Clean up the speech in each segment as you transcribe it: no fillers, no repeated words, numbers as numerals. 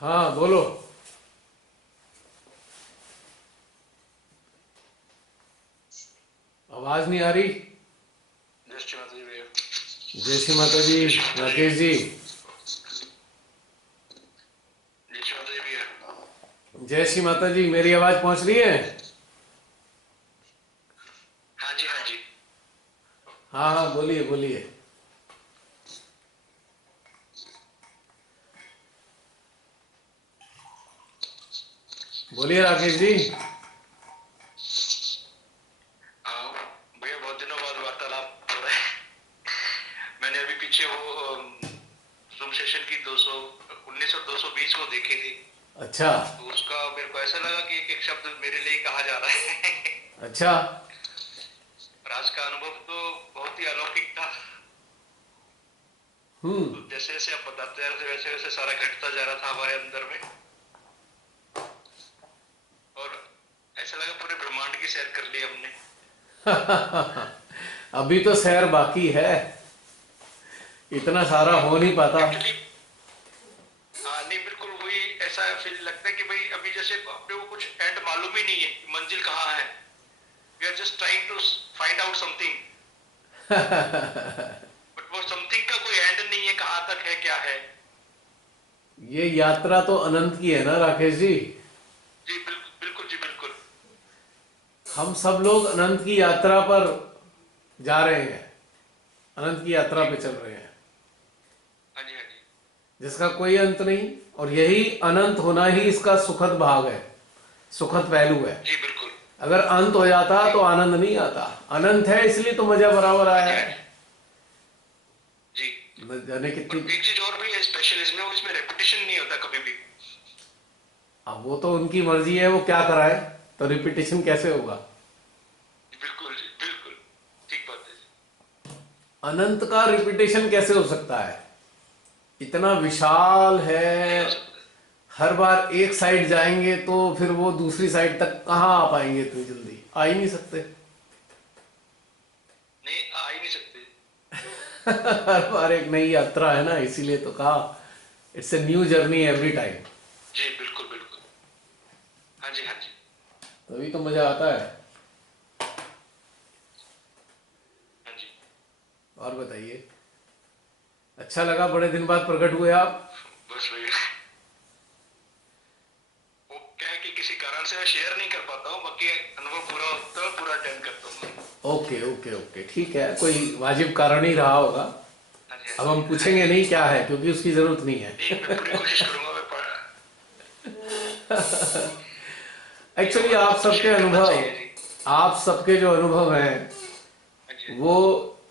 हाँ बोलो। आवाज नहीं आ रही। जय श्री माता जी भैया। जय श्री माता जी। जय श्री माता जी। राकेश जी। जय श्री माता जी भैया। जय श्री माता जी, मेरी आवाज पहुंच रही है? हाँ जी हाँ जी। हाँ हाँ, बोलिए बोलिए। बोलिए राकेश जी। हाँ भैया, बहुत दिनों बाद वार्तालाप हो रहा है। मैंने अभी पीछे वो जूम सेशन की 219 और 220 को देखी थी। अच्छा। तो उसका मेरे को ऐसा लगा कि एक एक शब्द मेरे लिए ही कहा जा रहा है। अच्छा। और आज का अनुभव तो बहुत ही अलौकिक था। हम्म। तो जैसे जैसे आप बताते जा रहे थे वैसे वैसे सारा घटता जा रहा था हमारे अंदर में। और ऐसा लगा पूरे ब्रह्मांड की सैर कर ली हमने। अभी तो सैर बाकी है, इतना सारा हो नहीं पाता। एक्चुअली हाँ नहीं, बिल्कुल वही ऐसा फील लगता है कि भाई अभी जैसे अपने को कुछ एंड मालूम ही नहीं है कि मंजिल कहाँ है। We are just trying to find out something, but वो समथिंग का कोई एंड नहीं है, कहाँ तक है क्या है। ये यात्रा तो अनंत की है ना राकेश जी। जी बिल्कुल बिल्कुल जी बिल्कुल। हम सब लोग अनंत की यात्रा पर जा रहे हैं, अनंत की यात्रा जी पे चल रहे हैं, हाँ जी हाँ जी। जिसका कोई अंत नहीं। और यही अनंत होना ही इसका सुखद भाग है, सुखद पहलू है। जी बिल्कुल। अगर अंत हो जाता जी तो आनंद नहीं आता। अनंत है इसलिए तो मजा बराबर हाँ आया जी हाँ है। जी। जी। न जाने और कितनी। एक चीज और भी है स्पेशल इसमें, वो इसमें रेपिटेशन नहीं होता कभी भी। अब वो तो उनकी मर्जी है, वो क्या कराए, तो रिपीटेशन कैसे होगा। बिल्कुल जी बिल्कुल। ठीक बात है। अनंत का रिपीटेशन कैसे हो सकता है, इतना विशाल नहीं हो है। सकता। हर बार एक साइड जाएंगे तो फिर वो दूसरी साइड तक कहाँ आ पाएंगे, इतनी जल्दी आ ही नहीं सकते। नहीं आ ही नहीं सकते। हर बार एक नई यात्रा है ना, इसीलिए तो कहा it's a new journey every time. जी बिल्कुल बिल्कुल। हाँ जी हाँ जी। तभी तो मजा आता है। हाँ जी। और बताइए, अच्छा लगा बड़े दिन बाद प्रकट हुए आप। बस वही। वो क्या है कि किसी कारण से मैं शेयर नहीं कर पाता हूँ, बाकी अनुभव पूरा होता है, पूरा अटेंड करता हूँ। ओके ओके ओके, ठीक है, कोई वाजिब कारण ही रहा होगा। हाँ जी हाँ अब जी हम हाँ पूछेंगे जी। नहीं क्या है, क्योंकि उसकी जरूरत नहीं है। नहीं, मैं पूरी कोशिश करूंगा, मैं पढ़ नहीं, एक्चुअली अनुभव तो शेयर करना चाहिए जी। आप सबके जो अनुभव हैं हाँ जी हाँ वो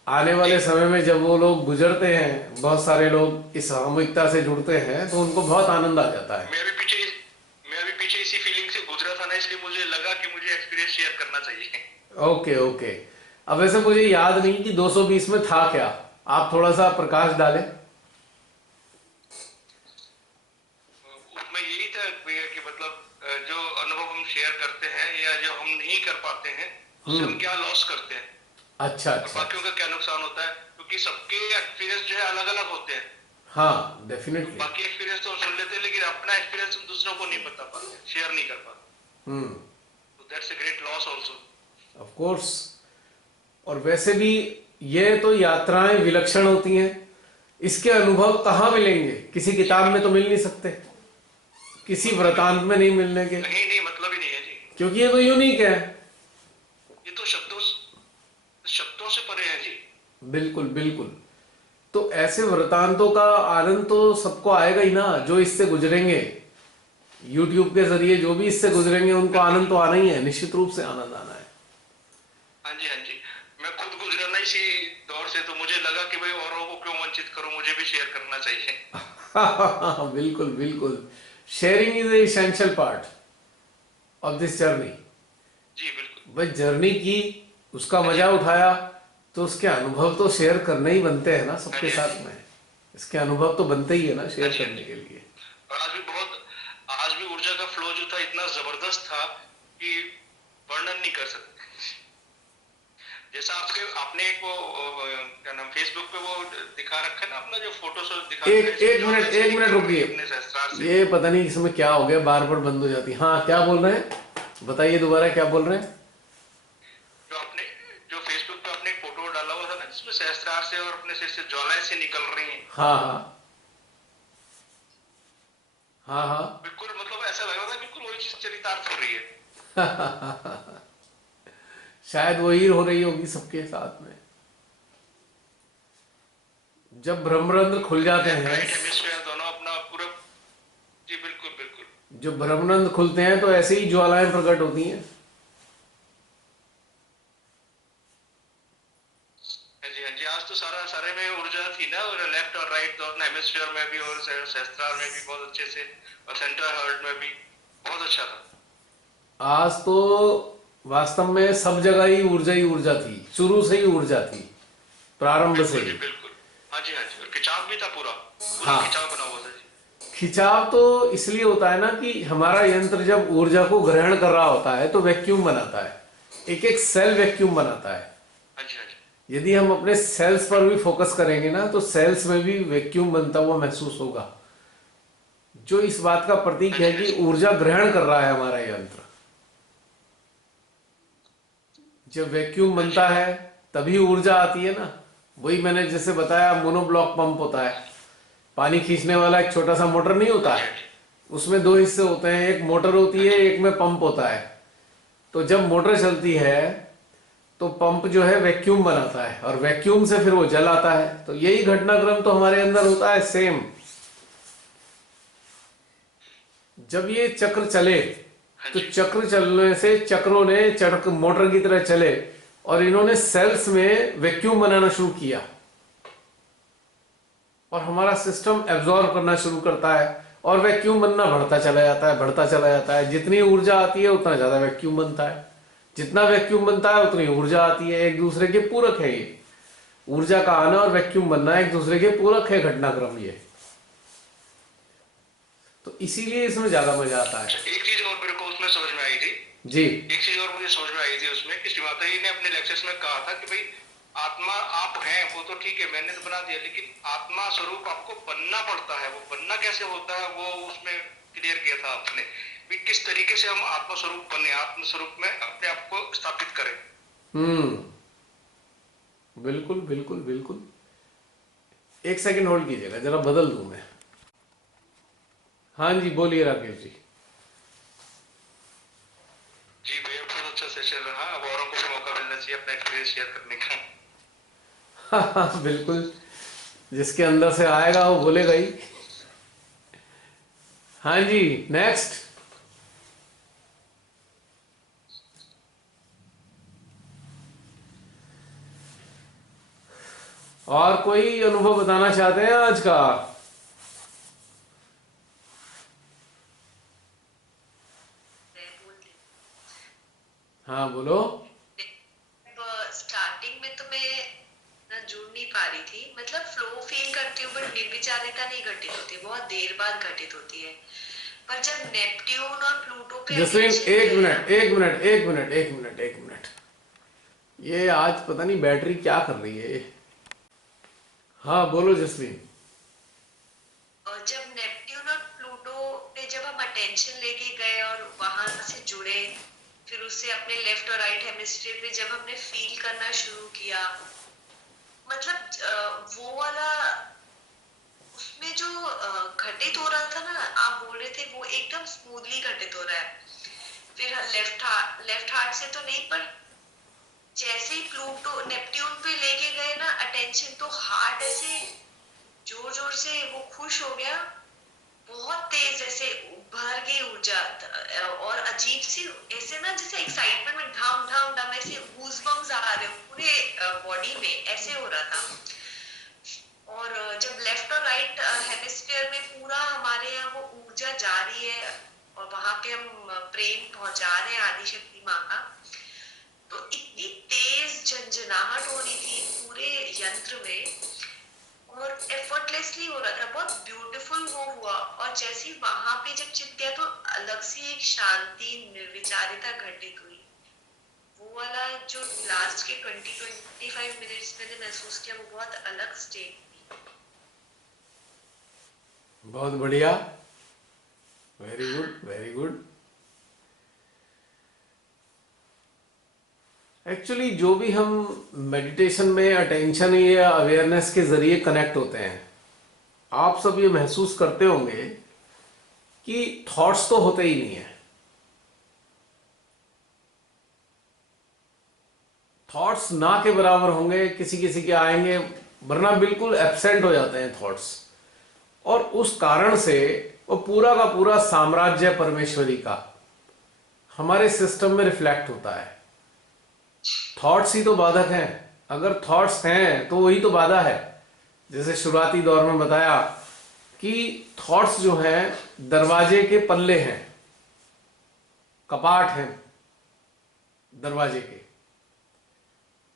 आने जी। वाले समय में जब वो लोग गुजरते हैं, बहुत सारे लोग इस सामूहिकता से जुड़ते हैं, तो उनको बहुत आनंद आ जाता है। मैं अभी पीछे मैं अभी पीछे इसी फीलिंग से गुजरा था ना, इसलिए मुझे लगा कि मुझे एक्सपीरियंस शेयर करना चाहिए। Okay okay. अब वैसे मुझे याद नहीं कि 220 में था क्या, आप थोड़ा सा प्रकाश डालें। उसमें यही था भैया कि मतलब जो अनुभव हम शेयर करते हैं या जो हम नहीं कर पाते हैं, उससे हम क्या लॉस करते हैं अच्छा और अच्छा बाकियों अच्छा। का क्या नुकसान होता है, क्योंकि सबके एक्सपीरियंस जो है अलग अलग होते हैं। हाँ तो डेफिनेटली। बाकी एक्सपीरियंस तो हम सुन लेते हैं, लेकिन अपना एक्सपीरियंस हम दूसरों को नहीं बता पाते, शेयर नहीं कर पाते। हम्म। तो that's a great loss also. Of course. और वैसे भी ये तो यात्राएं विलक्षण होती हैं, इसके अनुभव कहाँ मिलेंगे, किसी जी किताब में तो बिल्कुल। मिल नहीं सकते, किसी मतलब ही नहीं। वृतांत में नहीं मिलने के, कहीं नहीं, मतलब ही नहीं है जी। क्योंकि ये तो यूनिक है। ये तो शब्दों से परे है जी। बिल्कुल बिल्कुल। तो ऐसे वृतांतों का आनंद तो सबको आएगा ही ना, जो इससे गुजरेंगे, यूट्यूब के जरिए जो भी इससे गुजरेंगे उनको बिल्कुल आनंद तो बिल्कुल। आना ही है, निश्चित रूप से आनंद आना है। हाँ जी हाँ जी। मैं खुद गुजरा ना इसी दौर से, तो मुझे लगा कि भाई औरों को क्यों वंचित करूं, मुझे भी शेयर करना चाहिए। बिल्कुल बिल्कुल। Sharing is a essential part of this journey. जी बिल्कुल। बस जर्नी की, उसका हाँ जी मजा उठाया, तो उसके अनुभव तो शेयर करने ही बनते हैं ना हाँ सबके जी हाँ जी। साथ में। इसके अनुभव तो बनते ही है ना हाँ शेयर जी हाँ करने जी। के लिए। और आज भी ऊर्जा का फ्लो जो था इतना जबरदस्त था कि वर्णन नहीं कर सकते। जैसा आपके आपने एक वो क्या नाम फेसबुक पे वो दिखा रखा है ना अपना जो फोटो शो दिखा रखा है, एक इसमें एक जो मिनट ऐसे एक मिनट निकल रही रुकिए, है अपने सहस्त्रार से। ये पता नहीं इसमें क्या हो गया, बार बार बंद हो जाती है। हाँ क्या बोल रहे हैं, बताइए दोबारा क्या बोल रहे हैं। जो आपने जो फेसबुक पे आपने एक फोटो डाला हुआ था ना जिसमें सहस्त्रार से और अपने सिर से ज्वालाएं से निकल रही हैं, हाँ हाँ हाँ हाँ। बिल्कुल मतलब ऐसा लग रहा था बिल्कुल वही चीज चरितार्थ हो रही है। शायद वही हो रही होगी सबके साथ में, जब ब्रह्मरंध्र खुल जाते लेफ्ट हैं। राइट हेमिस्फीयर दोनों अपना पूरा। जी बिल्कुल बिल्कुल। जब ब्रह्मरंध्र खुलते हैं तो ऐसे ही ज्वालाएं प्रकट होती हैं। हाँ जी हाँ जी, आज तो सारा सारे में ऊर्जा थी ना, और लेफ्ट और राइट दोनों हेमिस्फीयर में भी और सहस्त्रार में भी बहुत अच्छे से, और सेंट्रल हार्ट में भी बहुत अच्छा था। आज तो वास्तव में सब जगह ही ऊर्जा थी, शुरू से ही ऊर्जा थी, प्रारंभ से बिल्कुल जी ही। बिल्कुल। हाँ जी हाँ जी, और खिंचाव भी था पूरा, पूरा हाँ, खिंचाव बना हुआ था जी। खिंचाव तो इसलिए होता है ना कि हमारा यंत्र जब ऊर्जा को ग्रहण कर रहा होता है तो वैक्यूम बनाता है, एक एक सेल वैक्यूम बनाता है। हाँ जी हाँ जी। यदि हम अपने सेल्स पर भी फोकस करेंगे ना तो सेल्स में भी वैक्यूम बनता हुआ महसूस होगा, जो इस बात का प्रतीक हाँ है जी हाँ कि जी। ऊर्जा ग्रहण कर रहा है हमारा यंत्र। जब वैक्यूम हाँ जी बनता है तभी ऊर्जा आती है ना। वही मैंने जैसे बताया, मोनोब्लॉक पंप होता है, पानी खींचने वाला एक छोटा सा मोटर नहीं हाँ होता जी है, हाँ जी। उसमें दो हिस्से होते हैं, एक मोटर होती हाँ है, जी एक में पंप होता है। तो जब मोटर चलती है तो पंप जो है वैक्यूम बनाता है और वैक्यूम से फिर वो जल आता है। तो यही घटनाक्रम तो हमारे अंदर होता है सेम। जब ये चक्र चले हाँ तो जी। चक्र चलने से चक्रों ने चक्र मोटर की तरह चले और इन्होंने सेल्स में वैक्यूम बनाना शुरू किया और हमारा सिस्टम एब्जॉर्ब करना शुरू करता है और वैक्यूम बनना बढ़ता चला जाता है, बढ़ता चला जाता है। जितनी ऊर्जा आती है उतना ज्यादा वैक्यूम बनता है, जितना वैक्यूम बनता है उतनी ऊर्जा आती है। एक दूसरे के पूरक है ये, ऊर्जा का आना और वैक्यूम बनना एक दूसरे के पूरक है घटनाक्रम ये। तो इसीलिए इसमें ज्यादा मजा आता है। अच्छा, एक चीज और मेरे को उसमें समझ में आई थी। जी। एक चीज और मुझे समझ में आई थी उसमें कि श्री माता जी ने अपने लेक्चर्स में कहा था कि भाई आत्मा आप हैं वो तो ठीक है, मैंने तो बना दिया, लेकिन आत्मा स्वरूप आपको बनना पड़ता है। वो बनना कैसे होता है वो उसमें क्लियर किया था आपने भी, किस तरीके से हम आत्मा स्वरूप बने, आत्म स्वरूप में अपने आप को स्थापित करें। बिल्कुल बिल्कुल बिल्कुल। एक सेकंड होल्ड कीजिएगा, जरा बदल दूं मैं। हाँ जी बोलिए राकेश जी। जी भैया, बहुत अच्छा सेशन रहा। अब औरों को भी मौका मिलना चाहिए अपना एक्सपीरियंस शेयर करने का। हाँ बिल्कुल, जिसके अंदर से आएगा वो बोलेगा ही। हाँ जी, नेक्स्ट। और कोई अनुभव बताना चाहते हैं आज का? हाँ बोलो। स्टार्टिंग में तो मैं ना जुड़ नहीं पा रही थी, मतलब फ्लो फील करती हूँ बट निर्विचारिता नहीं घटित होती, बहुत देर बाद घटित होती है। पर जब नेपट्यून और प्लूटो पे जसलीन attention एक गया। मिनट एक मिनट एक मिनट एक मिनट एक मिनट, ये आज पता नहीं बैटरी क्या कर रही है ये। हाँ बोलो जसलीन। और जब नेपट्यून और प्लूटो पे जब हम अटेंशन लेके गए और वहां से जुड़े, फिर उससे अपने लेफ्ट और राइट हेमिस्फीयर पे जब हमने फील करना शुरू किया, मतलब वो वाला उसमें जो घटित हो रहा था ना, आप बोल रहे थे वो एकदम स्मूथली घटित हो रहा है। फिर लेफ्ट हार्ट से तो नहीं, पर जैसे ही प्लूटो नेपट्यून पे लेके गए ना अटेंशन, तो हार्ट ऐसे जोर जोर से वो खुश हो गया, बहुत तेज ऐसे भर गई ऊर्जा। और अजीब सी ऐसे ना जैसे एक्साइटमेंट में ढम ढम ढम ऐसे गूज़बम्स आ रहे हो पूरे बॉडी में, ऐसे हो रहा था। और जब लेफ्ट और राइट हेमिस्फीयर में पूरा हमारे यहाँ वो ऊर्जा जा रही है और वहां पे हम प्रेम पहुंचा रहे हैं आदि शक्ति माँ का, तो इतनी तेज झंझनाहट हो रही थी पूरे यंत्र में और एफर्टलेसली हो रहा था, बहुत ब्यूटीफुल वो हुआ। और जैसे ही वहां पे जब चिप गया तो अलग सी एक शांति निर्विचारिता घटित हुई। वो वो वाला जो लास्ट के 20-25 मिनट्स मैंने महसूस किया, वो बहुत अलग स्टेट थी। बहुत बढ़िया, very good very good. Actually जो भी हम मेडिटेशन में अटेंशन या अवेयरनेस के जरिए कनेक्ट होते हैं, आप सब ये महसूस करते होंगे कि थॉट्स तो होते ही नहीं है। थॉट्स ना के बराबर होंगे, किसी किसी के आएंगे, वरना बिल्कुल एब्सेंट हो जाते हैं थॉट्स। और उस कारण से वो पूरा का पूरा साम्राज्य परमेश्वरी का हमारे सिस्टम में रिफ्लेक्ट होता है। थॉट्स ही तो बाधक हैं। अगर थॉट्स हैं तो वही तो बाधा है। जैसे शुरुआती दौर में बताया कि थॉट्स जो हैं दरवाजे के पल्ले हैं, कपाट हैं दरवाजे के।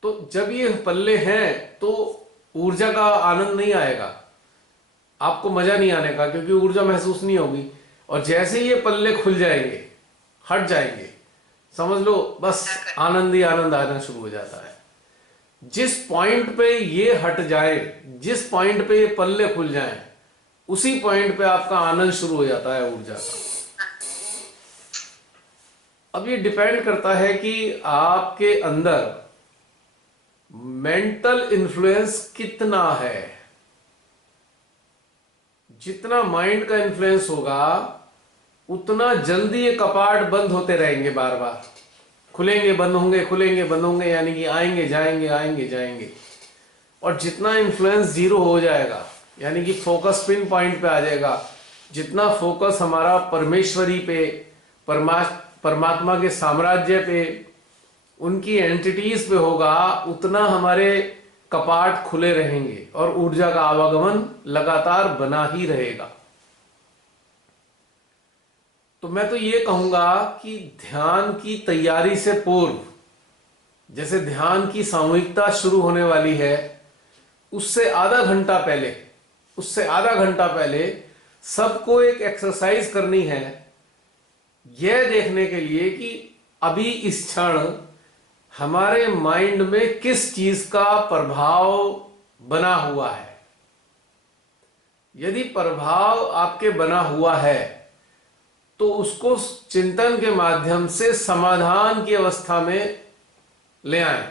तो जब ये पल्ले हैं तो ऊर्जा का आनंद नहीं आएगा, आपको मजा नहीं आने का, क्योंकि ऊर्जा महसूस नहीं होगी। और जैसे ही ये पल्ले खुल जाएंगे, हट जाएंगे, समझ लो बस आनंद ही आनंद आना शुरू हो जाता है। जिस पॉइंट पे ये हट जाए, जिस पॉइंट पे ये पल्ले खुल जाएं, उसी पॉइंट पे आपका आनंद शुरू हो जाता है ऊर्जा का। अब ये डिपेंड करता है कि आपके अंदर मेंटल इन्फ्लुएंस कितना है। जितना माइंड का इन्फ्लुएंस होगा उतना जल्दी ये कपाट बंद होते रहेंगे, बार बार खुलेंगे बंद होंगे, खुलेंगे बंद होंगे, यानी कि आएंगे जाएंगे आएंगे जाएंगे। और जितना इन्फ्लुएंस जीरो हो जाएगा, यानी कि फोकस पिन पॉइंट पे आ जाएगा, जितना फोकस हमारा परमेश्वरी पे, परमात्मा के साम्राज्य पे, उनकी एंटिटीज पे होगा, उतना हमारे कपाट खुले रहेंगे और ऊर्जा का आवागमन लगातार बना ही रहेगा। तो मैं तो ये कहूंगा कि ध्यान की तैयारी से पूर्व, जैसे ध्यान की सामूहिकता शुरू होने वाली है, उससे आधा घंटा पहले सबको एक एक्सरसाइज करनी है, यह देखने के लिए कि अभी इस क्षण हमारे माइंड में किस चीज का प्रभाव बना हुआ है। यदि प्रभाव आपके बना हुआ है तो उसको चिंतन के माध्यम से समाधान की अवस्था में ले आए,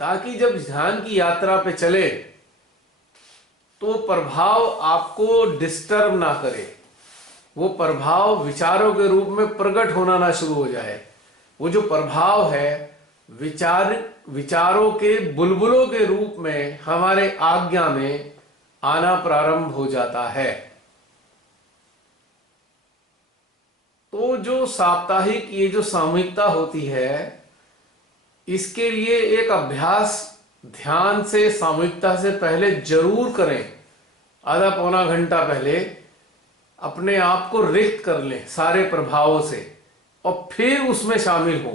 ताकि जब ध्यान की यात्रा पे चले तो प्रभाव आपको डिस्टर्ब ना करे, वो प्रभाव विचारों के रूप में प्रकट होना ना शुरू हो जाए। वो जो प्रभाव है विचारों के बुलबुलों के रूप में हमारे आज्ञा में आना प्रारंभ हो जाता है। तो जो साप्ताहिक ये जो सामूहिकता होती है, इसके लिए एक अभ्यास ध्यान से सामूहिकता से पहले जरूर करें। आधा पौना घंटा पहले अपने आप को रिक्त कर लें सारे प्रभावों से और फिर उसमें शामिल हो।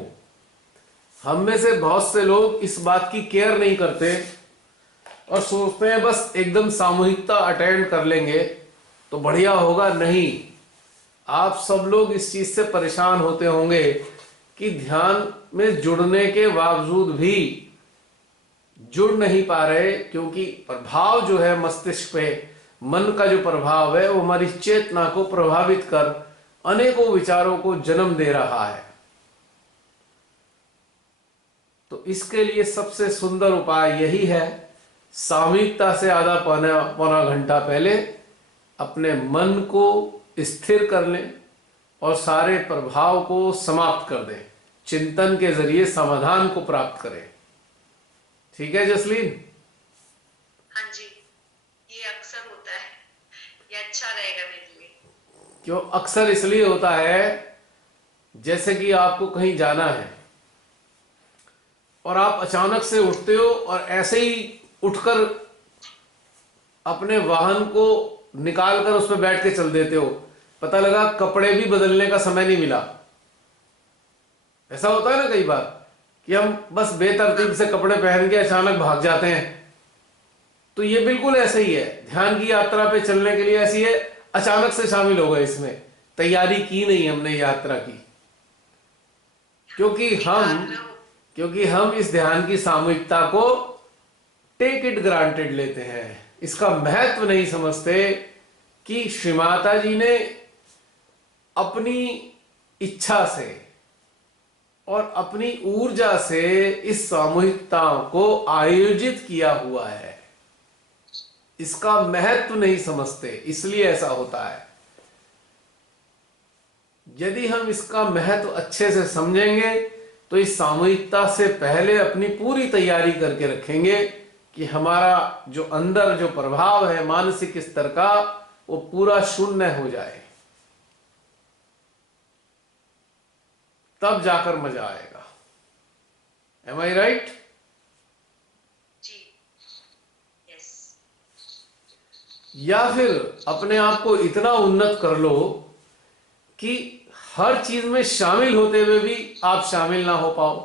हम में से बहुत से लोग इस बात की केयर नहीं करते और सोचते हैं बस एकदम सामूहिकता अटेंड कर लेंगे तो बढ़िया होगा। नहीं, आप सब लोग इस चीज से परेशान होते होंगे कि ध्यान में जुड़ने के बावजूद भी जुड़ नहीं पा रहे, क्योंकि प्रभाव जो है मस्तिष्क पे, मन का जो प्रभाव है वो हमारी चेतना को प्रभावित कर अनेकों विचारों को जन्म दे रहा है। तो इसके लिए सबसे सुंदर उपाय यही है, सामूहिकता से आधा पौना घंटा पहले अपने मन को स्थिर कर लें और सारे प्रभाव को समाप्त कर दें, चिंतन के जरिए समाधान को प्राप्त करें। ठीक है जसलीन? हाँ जी, ये अक्सर होता है, ये अच्छा रहेगा मेरे लिए। क्यों अक्सर? इसलिए होता है जैसे कि आपको कहीं जाना है और आप अचानक से उठते हो और ऐसे ही उठकर अपने वाहन को निकालकर उस पर बैठ के चल देते हो, पता लगा कपड़े भी बदलने का समय नहीं मिला। ऐसा होता है ना कई बार कि हम बस बेतरतीब से कपड़े पहन के अचानक भाग जाते हैं। तो ये बिल्कुल ऐसे ही है, ध्यान की यात्रा पे चलने के लिए ऐसी है, अचानक से शामिल हो गए, इसमें तैयारी की नहीं हमने यात्रा की। क्योंकि हम एकाग्र हो। क्योंकि हम इस ध्यान की सामूहिकता को टेक इट ग्रांटेड लेते हैं, इसका महत्व नहीं समझते कि श्री माता जी ने अपनी इच्छा से और अपनी ऊर्जा से इस सामूहिकता को आयोजित किया हुआ है, इसका महत्व नहीं समझते, इसलिए ऐसा होता है। यदि हम इसका महत्व अच्छे से समझेंगे तो इस सामूहिकता से पहले अपनी पूरी तैयारी करके रखेंगे कि हमारा जो अंदर जो प्रभाव है मानसिक स्तर का वो पूरा शून्य हो जाए, तब जाकर मजा आएगा। एम आई राइट? जी, यस। या फिर अपने आप को इतना उन्नत कर लो कि हर चीज में शामिल होते हुए भी आप शामिल ना हो पाओ,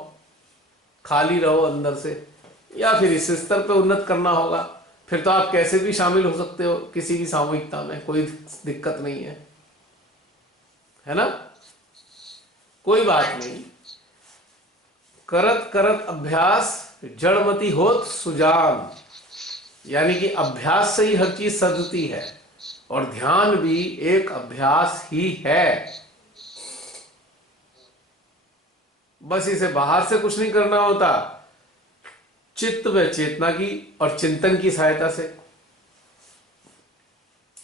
खाली रहो अंदर से, या फिर इस स्तर पे उन्नत करना होगा। फिर तो आप कैसे भी शामिल हो सकते हो किसी भी सामूहिकता में, कोई दिक्कत नहीं है ना? कोई बात नहीं। करत करत अभ्यास जड़मति होत सुजान, यानी कि अभ्यास से ही हर चीज सजती है, और ध्यान भी एक अभ्यास ही है। बस इसे बाहर से कुछ नहीं करना होता, चित्त व चेतना की और चिंतन की सहायता से।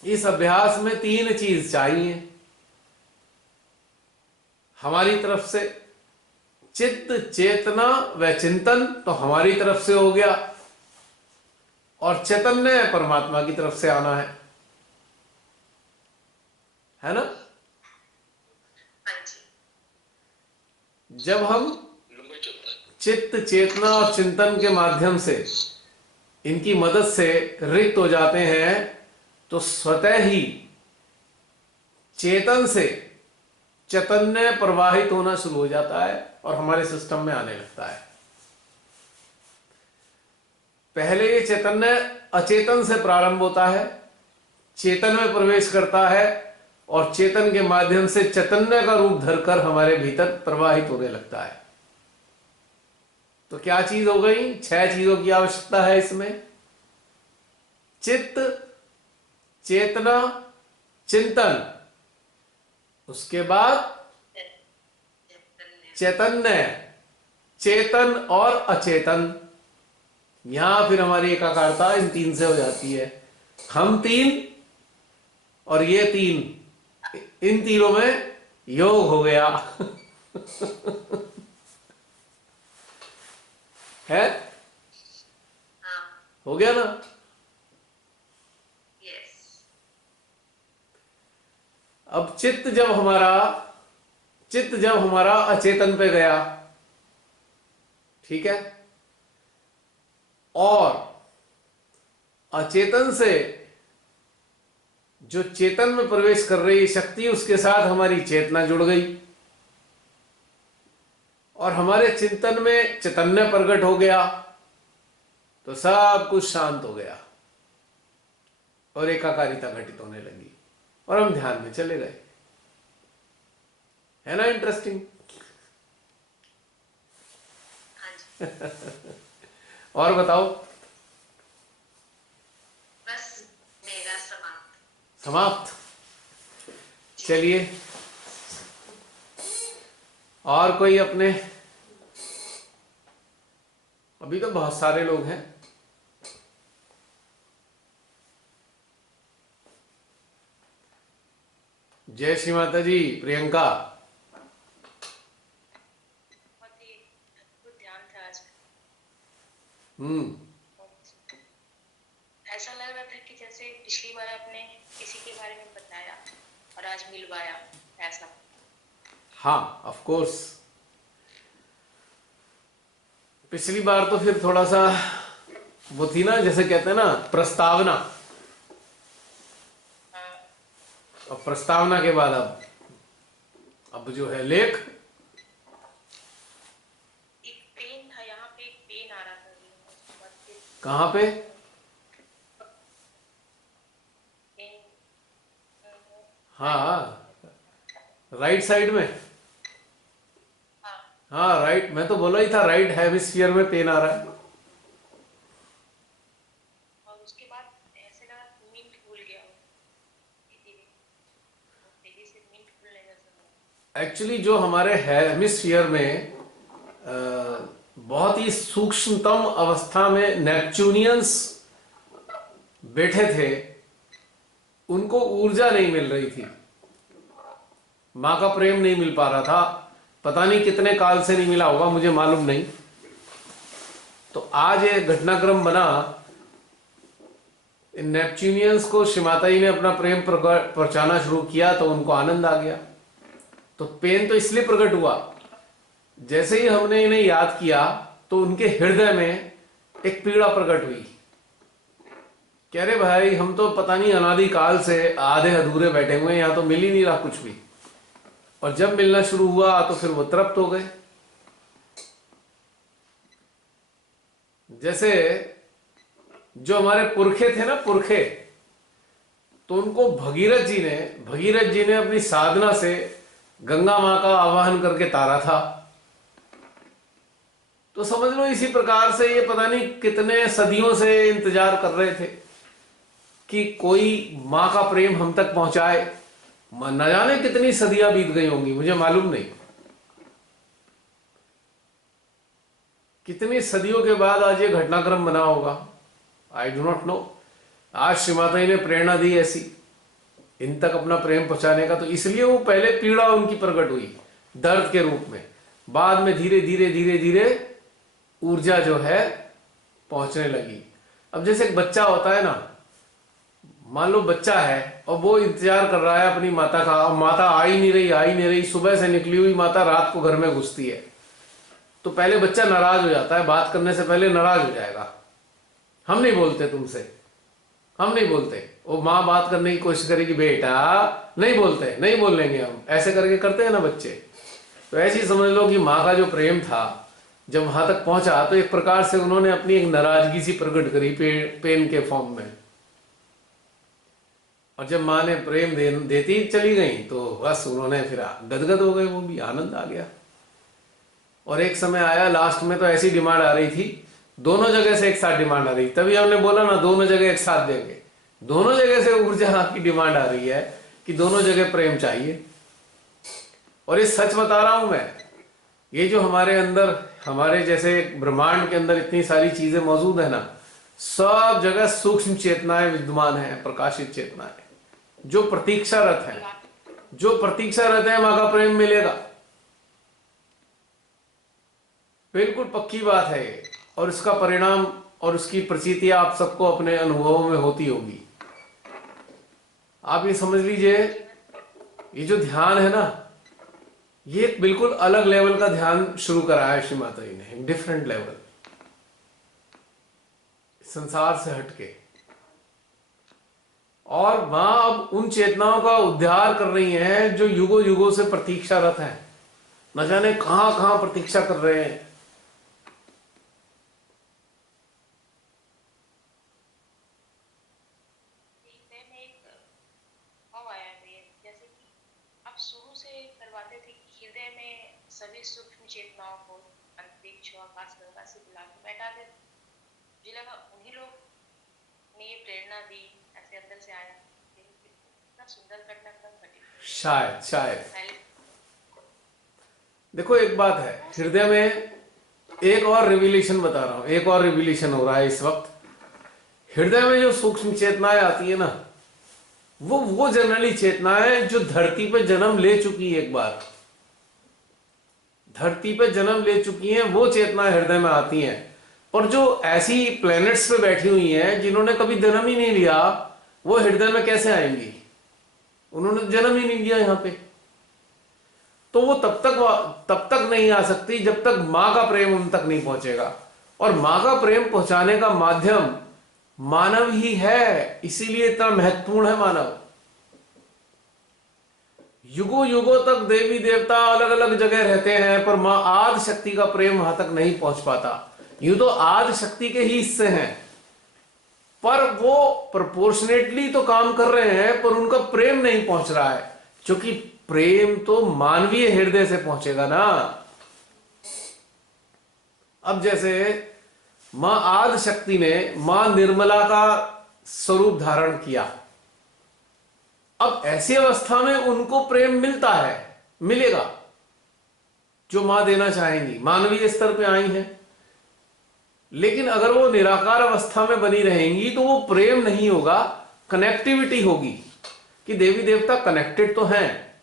इस अभ्यास में 3 चीज चाहिए हमारी तरफ से। चित्त, चेतना व चिंतन तो हमारी तरफ से हो गया, और चैतन्य परमात्मा की तरफ से आना है ना? हाँ जी। जब हम चित्त, चेतना और चिंतन के माध्यम से, इनकी मदद से रिक्त हो जाते हैं तो स्वतः ही चेतन से चैतन्य प्रवाहित होना शुरू हो जाता है और हमारे सिस्टम में आने लगता है। पहले ये चैतन्य अचेतन से प्रारंभ होता है, चेतन में प्रवेश करता है, और चेतन के माध्यम से चैतन्य का रूप धरकर हमारे भीतर प्रवाहित होने लगता है। तो क्या चीज हो गई? 6 चीजों की आवश्यकता है इसमें। चित्त, चेतना, चिंतन, उसके बाद चैतन्य, चेतन और अचेतन। यहां फिर हमारी एकाकारता इन 3 से हो जाती है। हम 3 और ये 3, इन तीनों में योग हो गया। है? हाँ, हो गया ना? यस। अब चित्त जब हमारा अचेतन पे गया, ठीक है, और अचेतन से जो चेतन में प्रवेश कर रही शक्ति, उसके साथ हमारी चेतना जुड़ गई, और हमारे चिंतन में चैतन्य प्रकट हो गया, तो सब कुछ शांत हो गया और एकाकारिता घटित होने लगी, और हम ध्यान में चले गए। है ना इंटरेस्टिंग? हाँ जी। और बताओ। बस मेरा समाप्त? चलिए, और कोई अपने, अभी तो बहुत सारे लोग हैं। जय श्री माता जी। प्रियंका? बहुत ही अद्भुत ध्यान था आज। ऐसा लग रहा था कि जैसे पिछली बार आपने किसी के बारे में बताया और आज मिलवाया, ऐसा। हाँ, ऑफ कोर्स। पिछली बार तो फिर थोड़ा सा वो थी ना, जैसे कहते हैं ना, प्रस्तावना। और प्रस्तावना के बाद अब जो है लेख। एक पेन था यहाँ पे, एक पेन आ रहा था, उसके बाद फिर कहाँ पे? पेन, हाँ, राइट साइड में। हाँ, हाँ राइट, मैं तो बोला ही था राइट हेमिस्फीयर में पेन आ रहा है। और उसके बाद ऐसे लगा मिंट भूल गया वो, धीरे धीरे बहुत तेजी से मिंट भूलने जैसा लगा। एक्चुअली जो हमारे हेमिस्फीयर में बहुत ही सूक्ष्मतम अवस्था में नेपच्यूनियंस बैठे थे, उनको ऊर्जा नहीं मिल रही थी, माँ का प्रेम नहीं मिल पा रहा था, पता नहीं कितने काल से नहीं मिला होगा, मुझे मालूम नहीं। तो आज ये घटनाक्रम बना, इन नेपच्यूनियंस को श्रीमाता जी ने अपना प्रेम पहुंचाना शुरू किया तो उनको आनंद आ गया। तो पेन तो इसलिए प्रकट हुआ, जैसे ही हमने इन्हें याद किया तो उनके हृदय में एक पीड़ा प्रकट हुई। कह रहे भाई हम तो पता नहीं अनादि काल से आधे अधूरे बैठे हुए हैं, यहां तो मिल ही नहीं रहा कुछ भी। और जब मिलना शुरू हुआ तो फिर वो तृप्त हो गए। जैसे जो हमारे पुरखे थे ना, पुरखे, तो उनको भगीरथ जी ने अपनी साधना से गंगा मां का आवाहन करके तारा था। तो समझ लो इसी प्रकार से ये पता नहीं कितने सदियों से इंतजार कर रहे थे कि कोई मां का प्रेम हम तक पहुंचाए। न जाने कितनी सदियां बीत गई होंगी, मुझे मालूम नहीं कितनी सदियों के बाद आज ये घटनाक्रम बना होगा, आई डू नॉट नो। आज श्री माता जी ने प्रेरणा दी ऐसी इन तक अपना प्रेम पहुंचाने का, तो इसलिए वो पहले पीड़ा उनकी प्रकट हुई दर्द के रूप में, बाद में धीरे धीरे धीरे धीरे ऊर्जा जो है पहुंचने लगी। अब जैसे एक बच्चा होता है ना, मान लो बच्चा है और वो इंतजार कर रहा है अपनी माता का, और माता आ ही नहीं रही, सुबह से निकली हुई माता रात को घर में घुसती है। तो पहले बच्चा नाराज हो जाता है, बात करने से पहले नाराज हो जाएगा, हम नहीं बोलते तुमसे, हम नहीं बोलते। वो माँ बात करने की कोशिश करेगी, बेटा नहीं बोलते, नहीं बोलेंगे हम, ऐसे करके करते हैं ना बच्चे। तो ऐसे ही समझ लो कि माँ का जो प्रेम था जब वहां तक पहुंचा तो एक प्रकार से उन्होंने अपनी एक नाराजगी सी प्रकट करी पेन के फॉर्म में। और जब माँ ने प्रेम देती चली गई तो बस उन्होंने फिर गदगद हो गए, वो भी आनंद आ गया। और एक समय आया लास्ट में तो ऐसी डिमांड आ रही थी, दोनों जगह से एक साथ डिमांड आ रही, तभी हमने बोला ना दोनों जगह एक साथ देंगे। दोनों जगह से ऊर्जा की डिमांड आ रही है कि दोनों जगह प्रेम चाहिए। और ये सच बता रहा हूं मैं, ये जो हमारे अंदर, हमारे जैसे ब्रह्मांड के अंदर इतनी सारी चीजें मौजूद है ना, सब जगह सूक्ष्म चेतनाएं विद्यमान है, प्रकाशित चेतनाएं जो प्रतीक्षारत है, जो प्रतीक्षारत है मां का प्रेम मिलेगा, बिल्कुल पक्की बात है ये। और इसका परिणाम और उसकी प्रचिति आप सबको अपने अनुभवों में होती होगी। आप ये समझ लीजिए, ये जो ध्यान है ना, ये एक बिल्कुल अलग लेवल का ध्यान शुरू करा है श्री माता जी ने, डिफरेंट लेवल, संसार से हटके। और मां अब उन चेतनाओं का उद्धार कर रही हैं जो युगों युगों से प्रतीक्षारत हैं, न जाने कहां कहां प्रतीक्षा कर रहे हैं। सभी सूक्ष्म चेतनाओं को अंतरिक्ष और आकाश गंगा से बुला के बैठा दे। मुझे लगा उन्हीं लोग ने ये प्रेरणा दी, ऐसे अंदर से आया। इतना सुंदर घटनाक्रम घटित, शायद देखो एक बात है, हृदय में एक और रिविलेशन बता रहा हूं, एक और रिविलेशन हो रहा है इस वक्त। हृदय में जो सूक्ष्म चेतनाएं आती है ना, वो जनरली चेतनाएं जो धरती पे जन्म ले चुकी है, एक बार धरती पे जन्म ले चुकी हैं, वो चेतनाएं हृदय में आती हैं। और जो ऐसी प्लैनेट्स पे बैठी हुई हैं जिन्होंने कभी जन्म ही नहीं लिया, वो हृदय में कैसे आएंगी? उन्होंने जन्म ही नहीं लिया यहाँ पे, तो वो तब तक नहीं आ सकती जब तक मां का प्रेम उन तक नहीं पहुंचेगा। और मां का प्रेम पहुंचाने का माध्यम मानव ही है, इसीलिए इतना महत्वपूर्ण है मानव। युगों युगों तक देवी देवता अलग अलग जगह रहते हैं, पर मां आदि शक्ति का प्रेम वहां तक नहीं पहुंच पाता। यूं तो आदि शक्ति के ही हिस्से हैं, पर वो प्रोपोर्शनेटली तो काम कर रहे हैं, पर उनका प्रेम नहीं पहुंच रहा है, क्योंकि प्रेम तो मानवीय हृदय से पहुंचेगा ना। अब जैसे मां आदि शक्ति ने मां निर्मला का स्वरूप धारण किया, अब ऐसी अवस्था में उनको प्रेम मिलता है, मिलेगा जो मां देना चाहेंगी, मानवीय स्तर पे आई हैं। लेकिन अगर वो निराकार अवस्था में बनी रहेंगी तो वो प्रेम नहीं होगा, कनेक्टिविटी होगी कि देवी देवता कनेक्टेड तो हैं,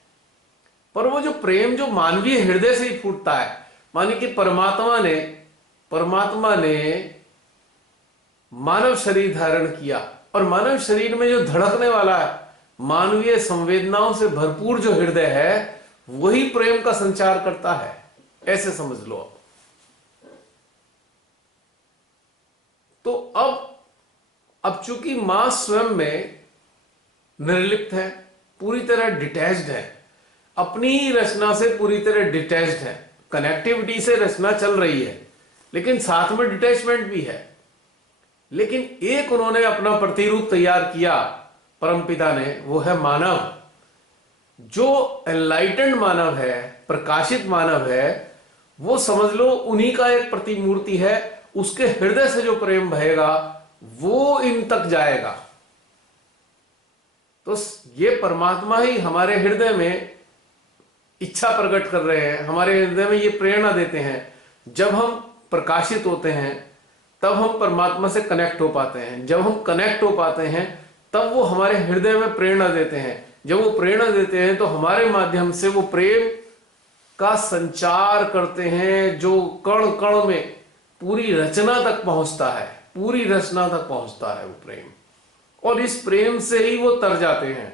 पर वो जो प्रेम जो मानवीय हृदय से ही फूटता है, मानिए कि परमात्मा ने मानव शरीर धारण किया और मानव शरीर में जो धड़कने वाला है, मानवीय संवेदनाओं से भरपूर जो हृदय है, वही प्रेम का संचार करता है, ऐसे समझ लो। तो अब चूंकि मां स्वयं में निर्लिप्त है, पूरी तरह डिटैच्ड है, अपनी ही रचना से पूरी तरह डिटैच्ड है, कनेक्टिविटी से रचना चल रही है लेकिन साथ में डिटैचमेंट भी है। लेकिन एक उन्होंने अपना प्रतिरूप तैयार किया परमपिता ने, वो है मानव। जो एनलाइटेंड मानव है, प्रकाशित मानव है, वो समझ लो उन्हीं का एक प्रतिमूर्ति है। उसके हृदय से जो प्रेम बहेगा वो इन तक जाएगा। तो ये परमात्मा ही हमारे हृदय में इच्छा प्रकट कर रहे हैं, हमारे हृदय में ये प्रेरणा देते हैं। जब हम प्रकाशित होते हैं तब हम परमात्मा से कनेक्ट हो पाते हैं, जब हम कनेक्ट हो पाते हैं तब वो हमारे हृदय में प्रेरणा देते हैं। जब वो प्रेरणा देते हैं तो हमारे माध्यम से वो प्रेम का संचार करते हैं, जो कण कण में पूरी रचना तक पहुंचता है, पूरी रचना तक पहुंचता है वो प्रेम। और इस प्रेम से ही वो तर जाते हैं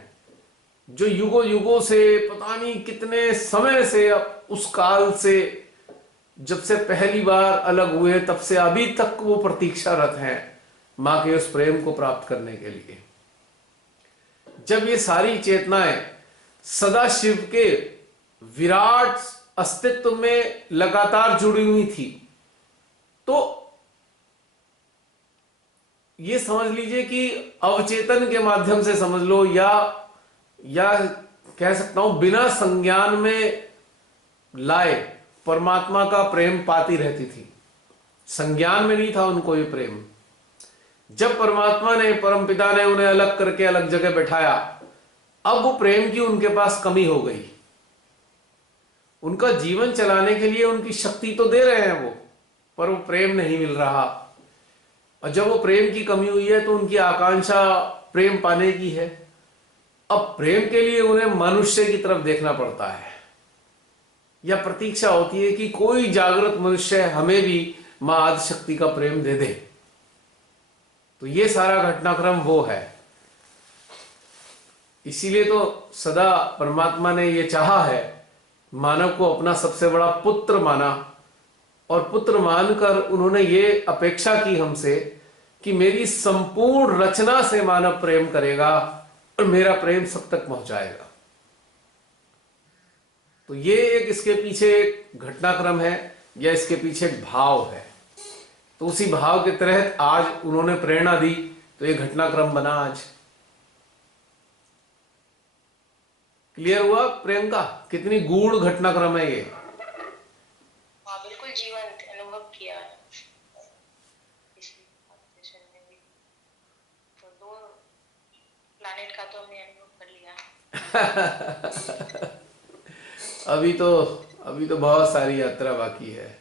जो युगों युगों से, पता नहीं कितने समय से, उस काल से जब से पहली बार अलग हुए तब से अभी तक वो प्रतीक्षारत हैं मां के उस प्रेम को प्राप्त करने के लिए। जब ये सारी चेतनाएं सदा शिव के विराट अस्तित्व में लगातार जुड़ी हुई थी, तो ये समझ लीजिए कि अवचेतन के माध्यम से समझ लो, या कह सकता हूं बिना संज्ञान में लाए परमात्मा का प्रेम पाती रहती थी। संज्ञान में नहीं था उनको ये प्रेम। जब परमात्मा ने, परमपिता ने उन्हें अलग करके अलग जगह बैठाया, अब वो प्रेम की उनके पास कमी हो गई। उनका जीवन चलाने के लिए उनकी शक्ति तो दे रहे हैं वो, पर वो प्रेम नहीं मिल रहा। और जब वो प्रेम की कमी हुई है तो उनकी आकांक्षा प्रेम पाने की है। अब प्रेम के लिए उन्हें मनुष्य की तरफ देखना पड़ता है, या प्रतीक्षा होती है कि कोई जागृत मनुष्य हमें भी मां आदिशक्ति का प्रेम दे दे। तो ये सारा घटनाक्रम वो है। इसीलिए तो सदा परमात्मा ने ये चाहा है, मानव को अपना सबसे बड़ा पुत्र माना, और पुत्र मानकर उन्होंने ये अपेक्षा की हमसे कि मेरी संपूर्ण रचना से मानव प्रेम करेगा और मेरा प्रेम सब तक पहुंचाएगा। तो ये एक इसके पीछे एक घटनाक्रम है, या इसके पीछे एक भाव है। तो उसी भाव के तहत आज उन्होंने प्रेरणा दी, तो ये घटनाक्रम बना आज। क्लियर हुआ प्रेम का कितनी गूढ़ घटनाक्रम है ये। हाँ, बिल्कुल जीवंत अनुभव किया है इस सेशन में भी। तो 2 प्लैनेट का तो हमने अनुभव कर लिया। अभी तो बहुत सारी यात्रा बाकी है,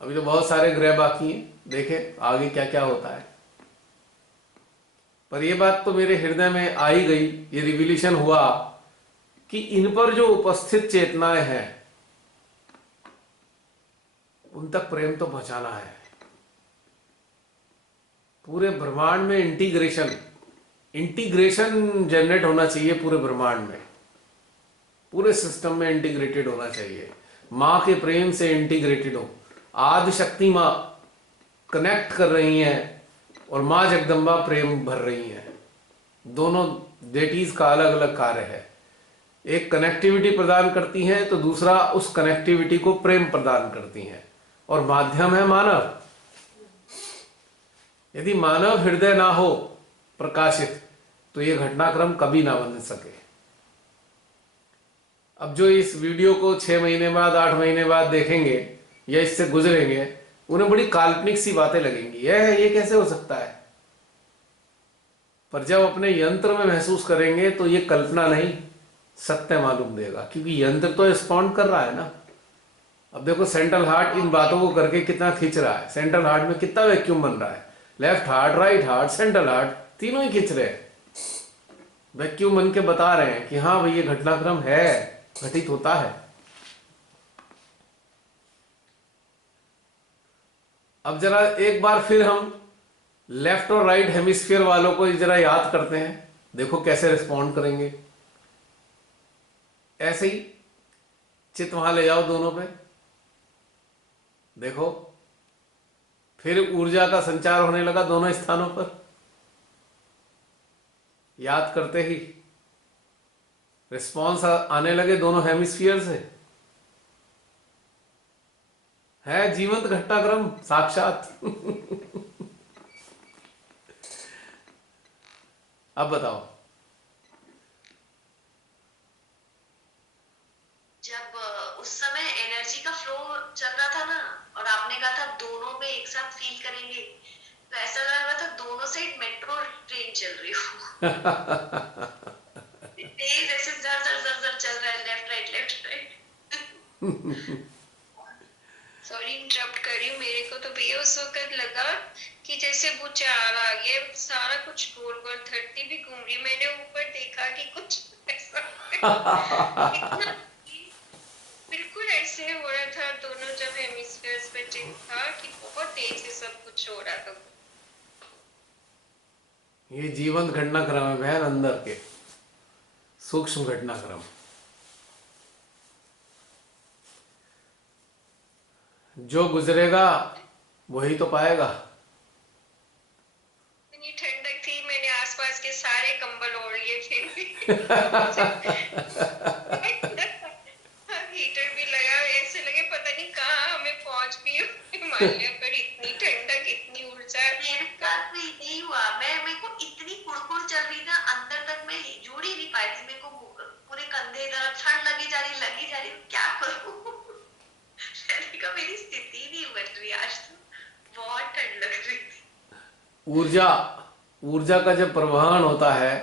अभी तो बहुत सारे ग्रह बाकी हैं। देखें आगे क्या क्या होता है। पर यह बात तो मेरे हृदय में आ ही गई, ये रिविलेशन हुआ कि इन पर जो उपस्थित चेतनाएं हैं उन तक प्रेम तो पहुंचाना है। पूरे ब्रह्मांड में इंटीग्रेशन जनरेट होना चाहिए, पूरे ब्रह्मांड में, पूरे सिस्टम में इंटीग्रेटेड होना चाहिए। मां के प्रेम से इंटीग्रेटेड हो। आदि शक्ति मां कनेक्ट कर रही हैं और मां जगदम्बा प्रेम भर रही हैं। दोनों डेटीज का अलग अलग कार्य है। एक कनेक्टिविटी प्रदान करती हैं तो दूसरा उस कनेक्टिविटी को प्रेम प्रदान करती हैं, और माध्यम है मानव। यदि मानव हृदय ना हो प्रकाशित तो यह घटनाक्रम कभी ना बन सके। अब जो इस वीडियो को 6 महीने बाद, 8 महीने बाद देखेंगे या इससे गुजरेंगे, उन्हें बड़ी काल्पनिक सी बातें लगेंगी, ये कैसे हो सकता है। पर जब अपने यंत्र में महसूस करेंगे तो ये कल्पना नहीं, सत्य मालूम देगा, क्योंकि यंत्र तो रिस्पॉन्ड कर रहा है ना। अब देखो सेंट्रल हार्ट इन बातों को करके कितना खींच रहा है, सेंट्रल हार्ट में कितना वैक्यूम बन रहा है, left heart, right heart, central heart, तीनों ही खींच रहे हैं, वैक्यूम बन के बता रहे हैं कि हाँ भाई ये घटनाक्रम है, घटित होता है। अब जरा एक बार फिर हम लेफ्ट और राइट हेमिस्फीयर वालों को जरा याद करते हैं, देखो कैसे रिस्पॉन्ड करेंगे। ऐसे ही चित्त वहां ले जाओ दोनों पे, देखो फिर ऊर्जा का संचार होने लगा दोनों स्थानों पर, याद करते ही रिस्पॉन्स आने लगे दोनों हेमिस्फीयर से। है जीवंत घटनाक्रम साक्षात। अब बताओ। जब उस समय एनर्जी का फ्लो चल रहा था ना, और आपने कहा था दोनों में एक साथ फील करेंगे, तो ऐसा लग रहा था दोनों साइड मेट्रो ट्रेन चल रही हो। तेज ऐसे जर जर जर जर चल रहा है, लेफ्ट राइट। सॉरी इंटरप्ट कर रही हूँ, मेरे को तो भैया उस वक्त लगा कि जैसे भूचाल आ गया, सारा कुछ गोल गोल, धरती भी घूम रही। मैंने ऊपर देखा कि कुछ ऐसा इतना बिल्कुल ऐसे हो रहा था, दोनों जब हेमिस्फीयर्स पे था कि बहुत तेज से सब कुछ हो रहा था। ये जीवंत घटनाक्रम है बहन, अंदर के सूक्ष्म घटनाक्रम। जो गुजरेगा वही तो पाएगा। इतनी ठंडक थी, मैंने आसपास के सारे कंबल ओढ़ लिए, फिर भी हीटर भी लगा, ऐसे लगे पता नहीं कहाँ हमें पहुंच भी हिमालय पर। इतनी ठंडक, इतनी ऊर्जा। मेरे साथ भी यही हुआ, मेरे को इतनी कुड़कुड़ चल रही ना, अंदर तक मैं जुड़ ही नहीं पाई थी। मेरे को पूरे कंधे तरफ ठंड लगी जा रही, क्या करूं। मेरी स्थिति नहीं बन रही, आज तो बहुत ठंड लग रही थी। ऊर्जा का जब प्रवहन होता है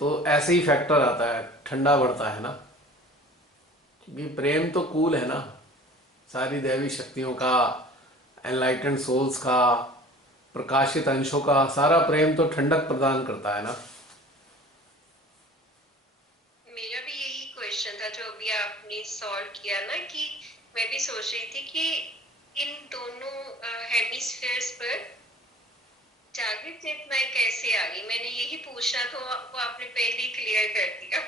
तो ऐसे ही फैक्टर आता है, ठंडा बढ़ता है ना, क्योंकि प्रेम तो कूल है ना, सारी दैवी शक्तियों का, एनलाइटेंड सोल्स का, प्रकाशित अंशों का सारा प्रेम तो ठंडक प्रदान करता है ना। मेरा भी यही क्वेश्चन था जो अभी आपने सॉल्व किया ना, कि मैं भी सोच रही थी कि इन दोनों हेमिस्फीयर्स पर जागृत चेतना कैसे आ गई। मैंने यही पूछना था, वो आपने पहले ही क्लियर कर दिया।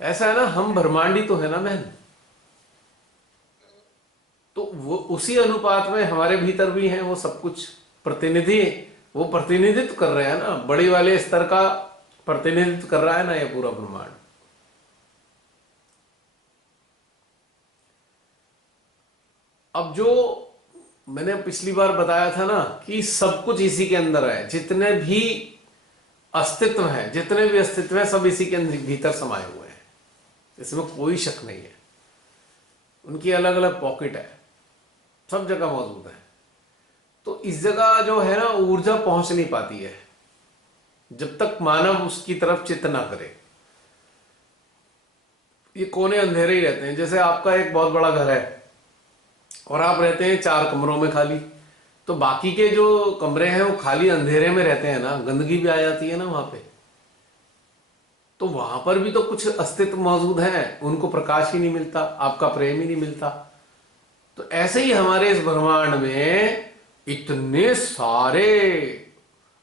ऐसा है ना, हम ब्रह्मांडी तो है ना बहन, तो वो उसी अनुपात में हमारे भीतर भी हैं वो सब कुछ प्रतिनिधि, वो प्रतिनिधित्व कर रहे हैं ना, बड़ी वाले स्तर का प्रतिनिधित्व कर रहा है ना ये पूरा ब्रह्मांड। अब जो मैंने पिछली बार बताया था ना कि सब कुछ इसी के अंदर है, जितने भी अस्तित्व हैं, जितने भी अस्तित्व हैं सब इसी के भीतर समाये हुए हैं, इसमें कोई शक नहीं है। उनकी अलग अलग पॉकेट है, सब जगह मौजूद है। तो इस जगह जो है ना ऊर्जा पहुंच नहीं पाती है जब तक मानव उसकी तरफ चित्त ना करे। ये कोने अंधेरे ही रहते हैं। जैसे आपका एक बहुत बड़ा घर है और आप रहते हैं 4 कमरों में खाली, तो बाकी के जो कमरे हैं वो खाली अंधेरे में रहते हैं ना, गंदगी भी आ जाती है ना वहां पे, तो वहां पर भी तो कुछ अस्तित्व मौजूद है, उनको प्रकाश ही नहीं मिलता, आपका प्रेम ही नहीं मिलता। तो ऐसे ही हमारे इस ब्रह्मांड में इतने सारे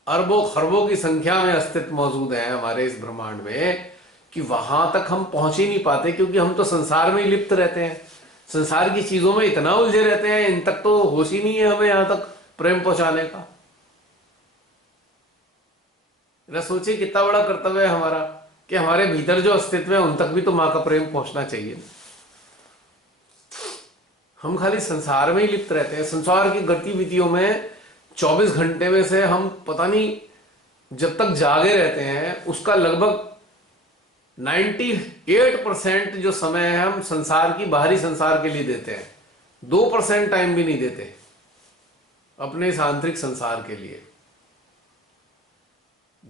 अरबों खरबों की संख्या में अस्तित्व मौजूद है हमारे इस ब्रह्मांड में, कि वहां तक हम पहुंच ही नहीं पाते, क्योंकि हम तो संसार में ही लिप्त रहते हैं, संसार की चीजों में इतना उलझे रहते हैं, इन तक तो होश ही नहीं है हमें यहां तक प्रेम पहुंचाने का। सोचिए कितना बड़ा कर्तव्य है हमारा कि हमारे भीतर जो अस्तित्व है उन तक भी तो मां का प्रेम पहुंचना चाहिए। हम खाली संसार में ही लिप्त रहते हैं, संसार की गतिविधियों में 24 घंटे में से हम पता नहीं जब तक जागे रहते हैं उसका लगभग 98% जो समय है हम संसार की, बाहरी संसार के लिए देते हैं, 2% टाइम भी नहीं देते अपने इस आंतरिक संसार के लिए।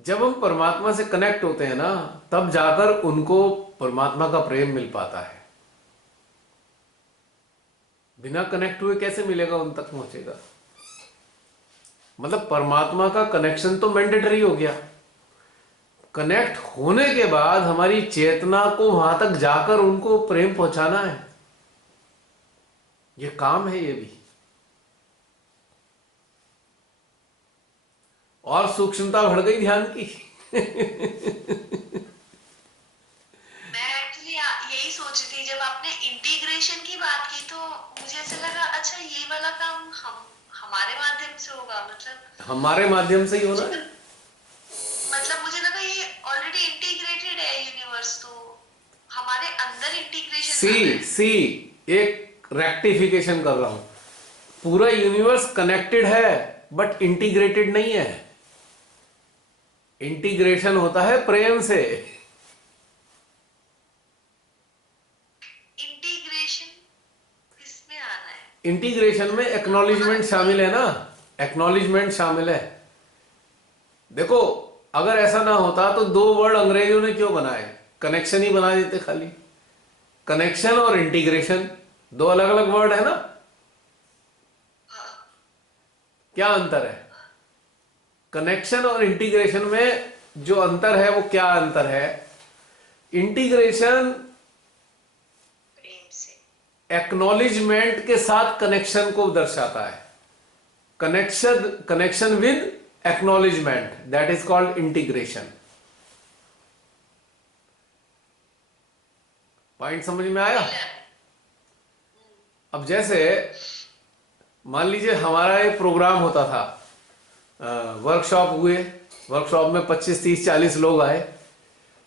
जब हम परमात्मा से कनेक्ट होते हैं ना, तब जाकर उनको परमात्मा का प्रेम मिल पाता है। बिना कनेक्ट हुए कैसे मिलेगा, उन तक पहुंचेगा? मतलब परमात्मा का कनेक्शन तो मैंडेटरी हो गया। कनेक्ट होने के बाद हमारी चेतना को वहां तक जाकर उनको प्रेम पहुंचाना है, ये काम है। ये भी और सूक्ष्मता बढ़ गई ध्यान की। मैं एक्चुअली यही सोच रही थी, जब आपने इंटीग्रेशन की बात की तो मुझे ऐसा लगा अच्छा ये वाला काम हम हमारे माध्यम से होगा, मतलब हमारे माध्यम से ही होना है। मतलब मुझे लगा ये ऑलरेडी इंटीग्रेटेड है यूनिवर्स, तो हमारे अंदर इंटीग्रेशन सी एक रेक्टिफिकेशन कर रहा हूं। पूरा यूनिवर्स कनेक्टेड है बट इंटीग्रेटेड नहीं है। इंटीग्रेशन होता है प्रेम से। इंटीग्रेशन किसमें आना है? इंटीग्रेशन में एक्नॉलेजमेंट शामिल है ना, एक्नॉलेजमेंट शामिल है। देखो अगर ऐसा ना होता तो 2 वर्ड अंग्रेजों ने क्यों बनाए? कनेक्शन ही बना देते खाली। कनेक्शन और इंटीग्रेशन 2 अलग अलग वर्ड है ना, क्या अंतर है? कनेक्शन और इंटीग्रेशन में जो अंतर है वो क्या अंतर है? इंटीग्रेशन प्रेम से, एक्नॉलेजमेंट के साथ कनेक्शन को दर्शाता है। Connection with acknowledgement, that is called integration. Point समझ में आया? अब जैसे मान लीजिए हमारा एक प्रोग्राम होता था, वर्कशॉप हुए, वर्कशॉप में 25, 30, 40 लोग आए,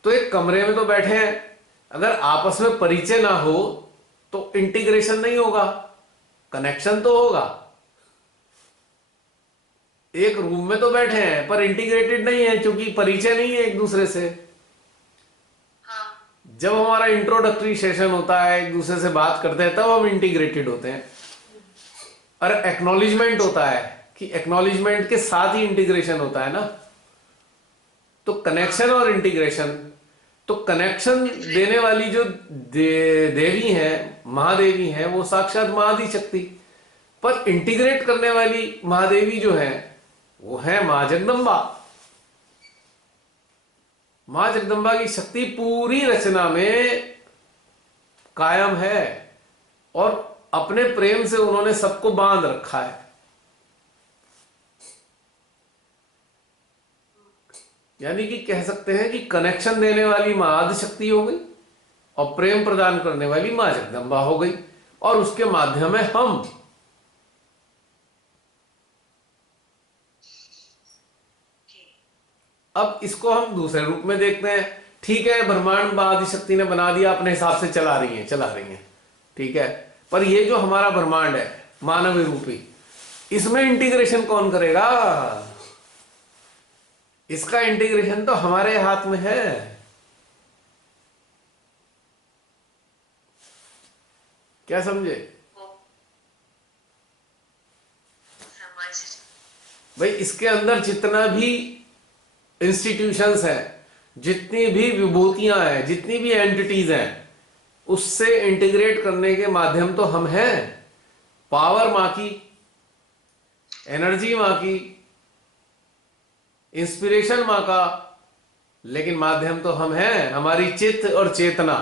तो एक कमरे में तो बैठे हैं, अगर आपस में परिचय ना हो तो इंटीग्रेशन नहीं होगा, कनेक्शन तो होगा। एक रूम में तो बैठे हैं पर इंटीग्रेटेड नहीं है क्योंकि परिचय नहीं है एक दूसरे से। जब हमारा इंट्रोडक्टरी सेशन होता है, एक दूसरे से बात करते हैं, तब हम इंटीग्रेटेड होते हैं। और एक्नॉलेजमेंट होता है कि एक्नॉलेजमेंट के साथ ही इंटीग्रेशन होता है ना। तो कनेक्शन और इंटीग्रेशन, तो कनेक्शन देने वाली जो देवी है, महादेवी है, वो साक्षात महाआदि शक्ति, पर इंटीग्रेट करने वाली महादेवी जो है वो है मां जगदम्बा। मां जगदम्बा की शक्ति पूरी रचना में कायम है और अपने प्रेम से उन्होंने सबको बांध रखा है। यानी कि कह सकते हैं कि कनेक्शन देने वाली मां आदि शक्ति हो गई और प्रेम प्रदान करने वाली मां जगदम्बा हो गई, और उसके माध्यम में हम। अब इसको हम दूसरे रूप में देखते हैं। ठीक है, ब्रह्मांड मां आदि शक्ति ने बना दिया, अपने हिसाब से चला रही हैं, ठीक है, पर ये जो हमारा ब्रह्मांड है मानव रूपी, इसमें इंटीग्रेशन कौन करेगा? इसका इंटीग्रेशन तो हमारे हाथ में है। क्या समझे भाई? इसके अंदर जितना भी इंस्टीट्यूशंस हैं, जितनी भी विभूतियां हैं, जितनी भी एंटिटीज हैं, उससे इंटीग्रेट करने के माध्यम तो हम हैं। पावर मां की, एनर्जी मां की, इंस्पिरेशन मां का, लेकिन माध्यम तो हम हैं। हमारी चित्त और चेतना,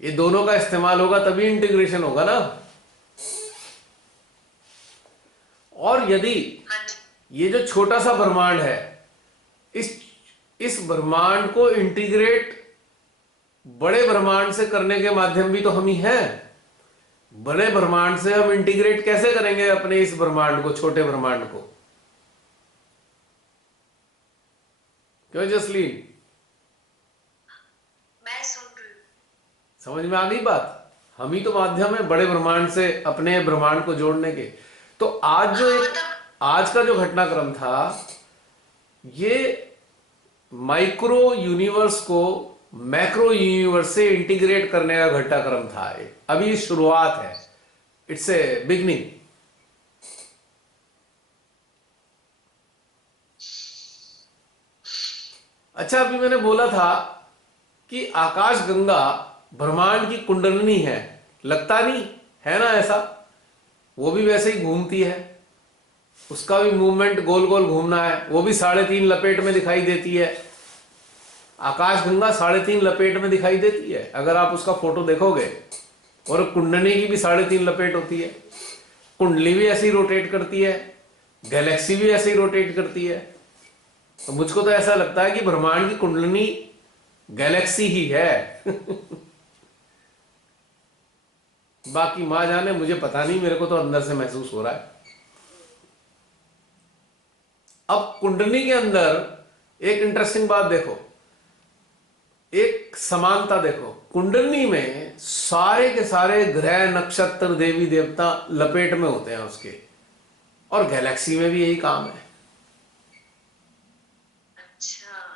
ये दोनों का इस्तेमाल होगा तभी इंटीग्रेशन होगा ना। और यदि ये जो छोटा सा ब्रह्मांड है, इस ब्रह्मांड को इंटीग्रेट बड़े ब्रह्मांड से करने के माध्यम भी तो हम ही हैं। बड़े ब्रह्मांड से हम इंटीग्रेट कैसे करेंगे अपने इस ब्रह्मांड को, छोटे ब्रह्मांड को? क्यों जसलीन, मैं सुन रही हूं। समझ में आ गई बात? हम ही तो माध्यम है बड़े ब्रह्मांड से अपने ब्रह्मांड को जोड़ने के। तो आज का जो घटनाक्रम था, ये माइक्रो यूनिवर्स को मैक्रो यूनिवर्स से इंटीग्रेट करने का घटनाक्रम था। अभी शुरुआत है, इट्स ए बिगनिंग। अच्छा, अभी मैंने बोला था कि आकाश गंगा ब्रह्मांड की कुंडलिनी है, लगता नहीं है ना ऐसा? वो भी वैसे ही घूमती है, उसका भी मूवमेंट गोल गोल घूमना है, वो भी 3.5 लपेट में दिखाई देती है। आकाश गंगा 3.5 लपेट में दिखाई देती है अगर आप उसका फोटो देखोगे, और कुंडली की भी 3.5 लपेट होती है। कुंडली भी ऐसे ही रोटेट करती है, गैलेक्सी भी ऐसे ही रोटेट करती है। तो मुझको तो ऐसा लगता है कि ब्रह्मांड की कुंडलिनी गैलेक्सी ही है। बाकी मां जाने, मुझे पता नहीं, मेरे को तो अंदर से महसूस हो रहा है। अब कुंडली के अंदर एक इंटरेस्टिंग बात देखो, एक समानता देखो। कुंडली में सारे के सारे ग्रह नक्षत्र देवी देवता लपेट में होते हैं उसके, और गैलेक्सी में भी यही काम है। अच्छा।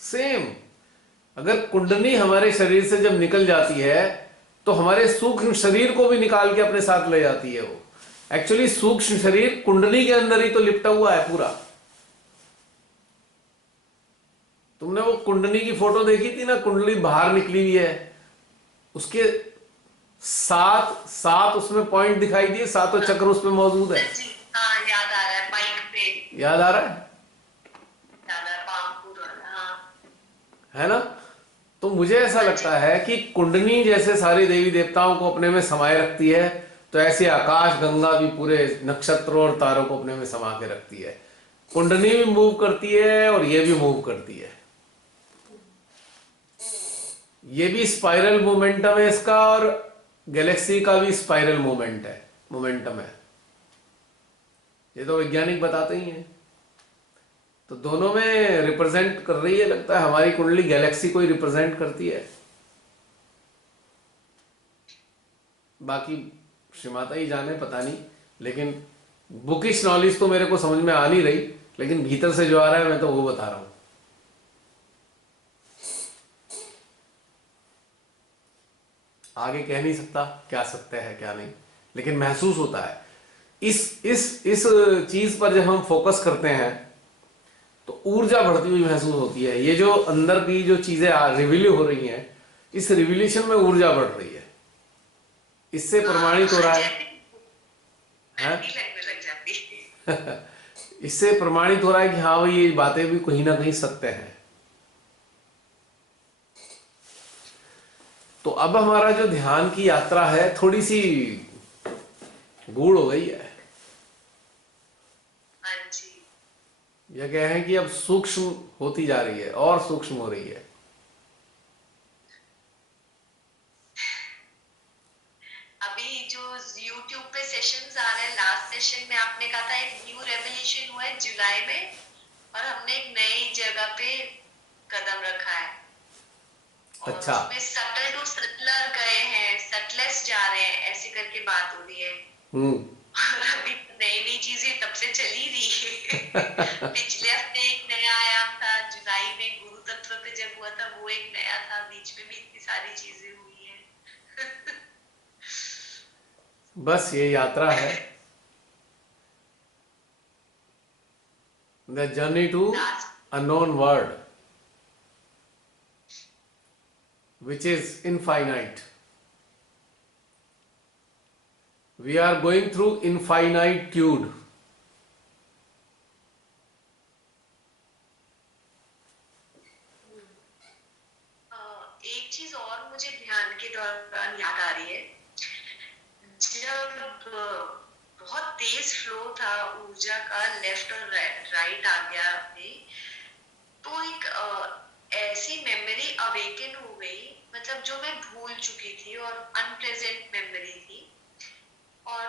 सेम। अगर कुंडली हमारे शरीर से जब निकल जाती है तो हमारे सूक्ष्म शरीर को भी निकाल के अपने साथ ले जाती है वो। एक्चुअली सूक्ष्म शरीर कुंडली के अंदर ही तो लिपटा हुआ है पूरा। तुमने वो कुंडली की फोटो देखी थी ना, कुंडली बाहर निकली हुई है, उसके सात उसमें पॉइंट दिखाई दिए, सातों चक्र उसमें मौजूद है। हाँ, याद आ रहा है, बाइक पे याद आ रहा है? याद आ पामपुर वाला, हाँ। है ना? तो मुझे ऐसा लगता है कि कुंडली जैसे सारी देवी देवताओं को अपने में समाये रखती है, तो ऐसे आकाश गंगा भी पूरे नक्षत्रों और तारों को अपने में समा के रखती है। कुंडली भी मूव करती है और ये भी मूव करती है। ये भी स्पाइरल मोमेंटम है इसका, और गैलेक्सी का भी स्पाइरल मोमेंटम है। ये तो वैज्ञानिक बताते ही हैं। तो दोनों में रिप्रेजेंट कर रही है, लगता है हमारी कुंडली गैलेक्सी को ही रिप्रेजेंट करती है। बाकी श्रीमाता ही जाने, पता नहीं। लेकिन बुकिश नॉलेज तो मेरे को समझ में आ नहीं रही, लेकिन भीतर से जो आ रहा है मैं तो वो बता रहा हूं। आगे कह नहीं सकता क्या सत्य है क्या नहीं, लेकिन महसूस होता है। इस चीज पर जब हम फोकस करते हैं तो ऊर्जा बढ़ती हुई महसूस होती है। ये जो अंदर की जो चीजें रिवील हो रही हैं, इस रिविलेशन में ऊर्जा बढ़ रही है। इससे प्रमाणित हो रहा है इससे प्रमाणित हो रहा है कि हाँ भाई, ये बातें भी कहीं ना कहीं सत्य हैं। तो अब हमारा जो ध्यान की यात्रा है थोड़ी सी गूढ़ हो गई है। यह कह है कि अब सूक्ष्म होती जा रही है और सूक्ष्म हो रही है। अभी जो YouTube पे सेशंस आ रहे हैं, लास्ट सेशन में आपने कहा था एक न्यू रेवलेशन हुआ है जुलाई में, और हमने एक नई जगह पे कदम रखा है। अच्छा। उसमें सटल टू सटलर गए हैं, सटलेस जा रहे हैं, ऐसी करके बात हो रही है। अभी नई नई चीजें तब से चली रही है। पिछले हफ्ते एक नया आयाम था, जुलाई में गुरु तत्व पे जब हुआ था वो एक नया था, बीच में भी इतनी सारी चीजें हुई हैं। बस ये यात्रा है, the journey to unknown world which is infinite. We are going through infinitude. एक चीज और मुझे ध्यान के दौरान याद आ रही है, जब बहुत तेज फ्लो था ऊर्जा का, लेफ्ट और राइट आ गया में, तो एक ऐसी मेमोरी अवेकन हो गई, मतलब जो मैं भूल चुकी थी और अनप्लेजेंट मेमोरी थी, और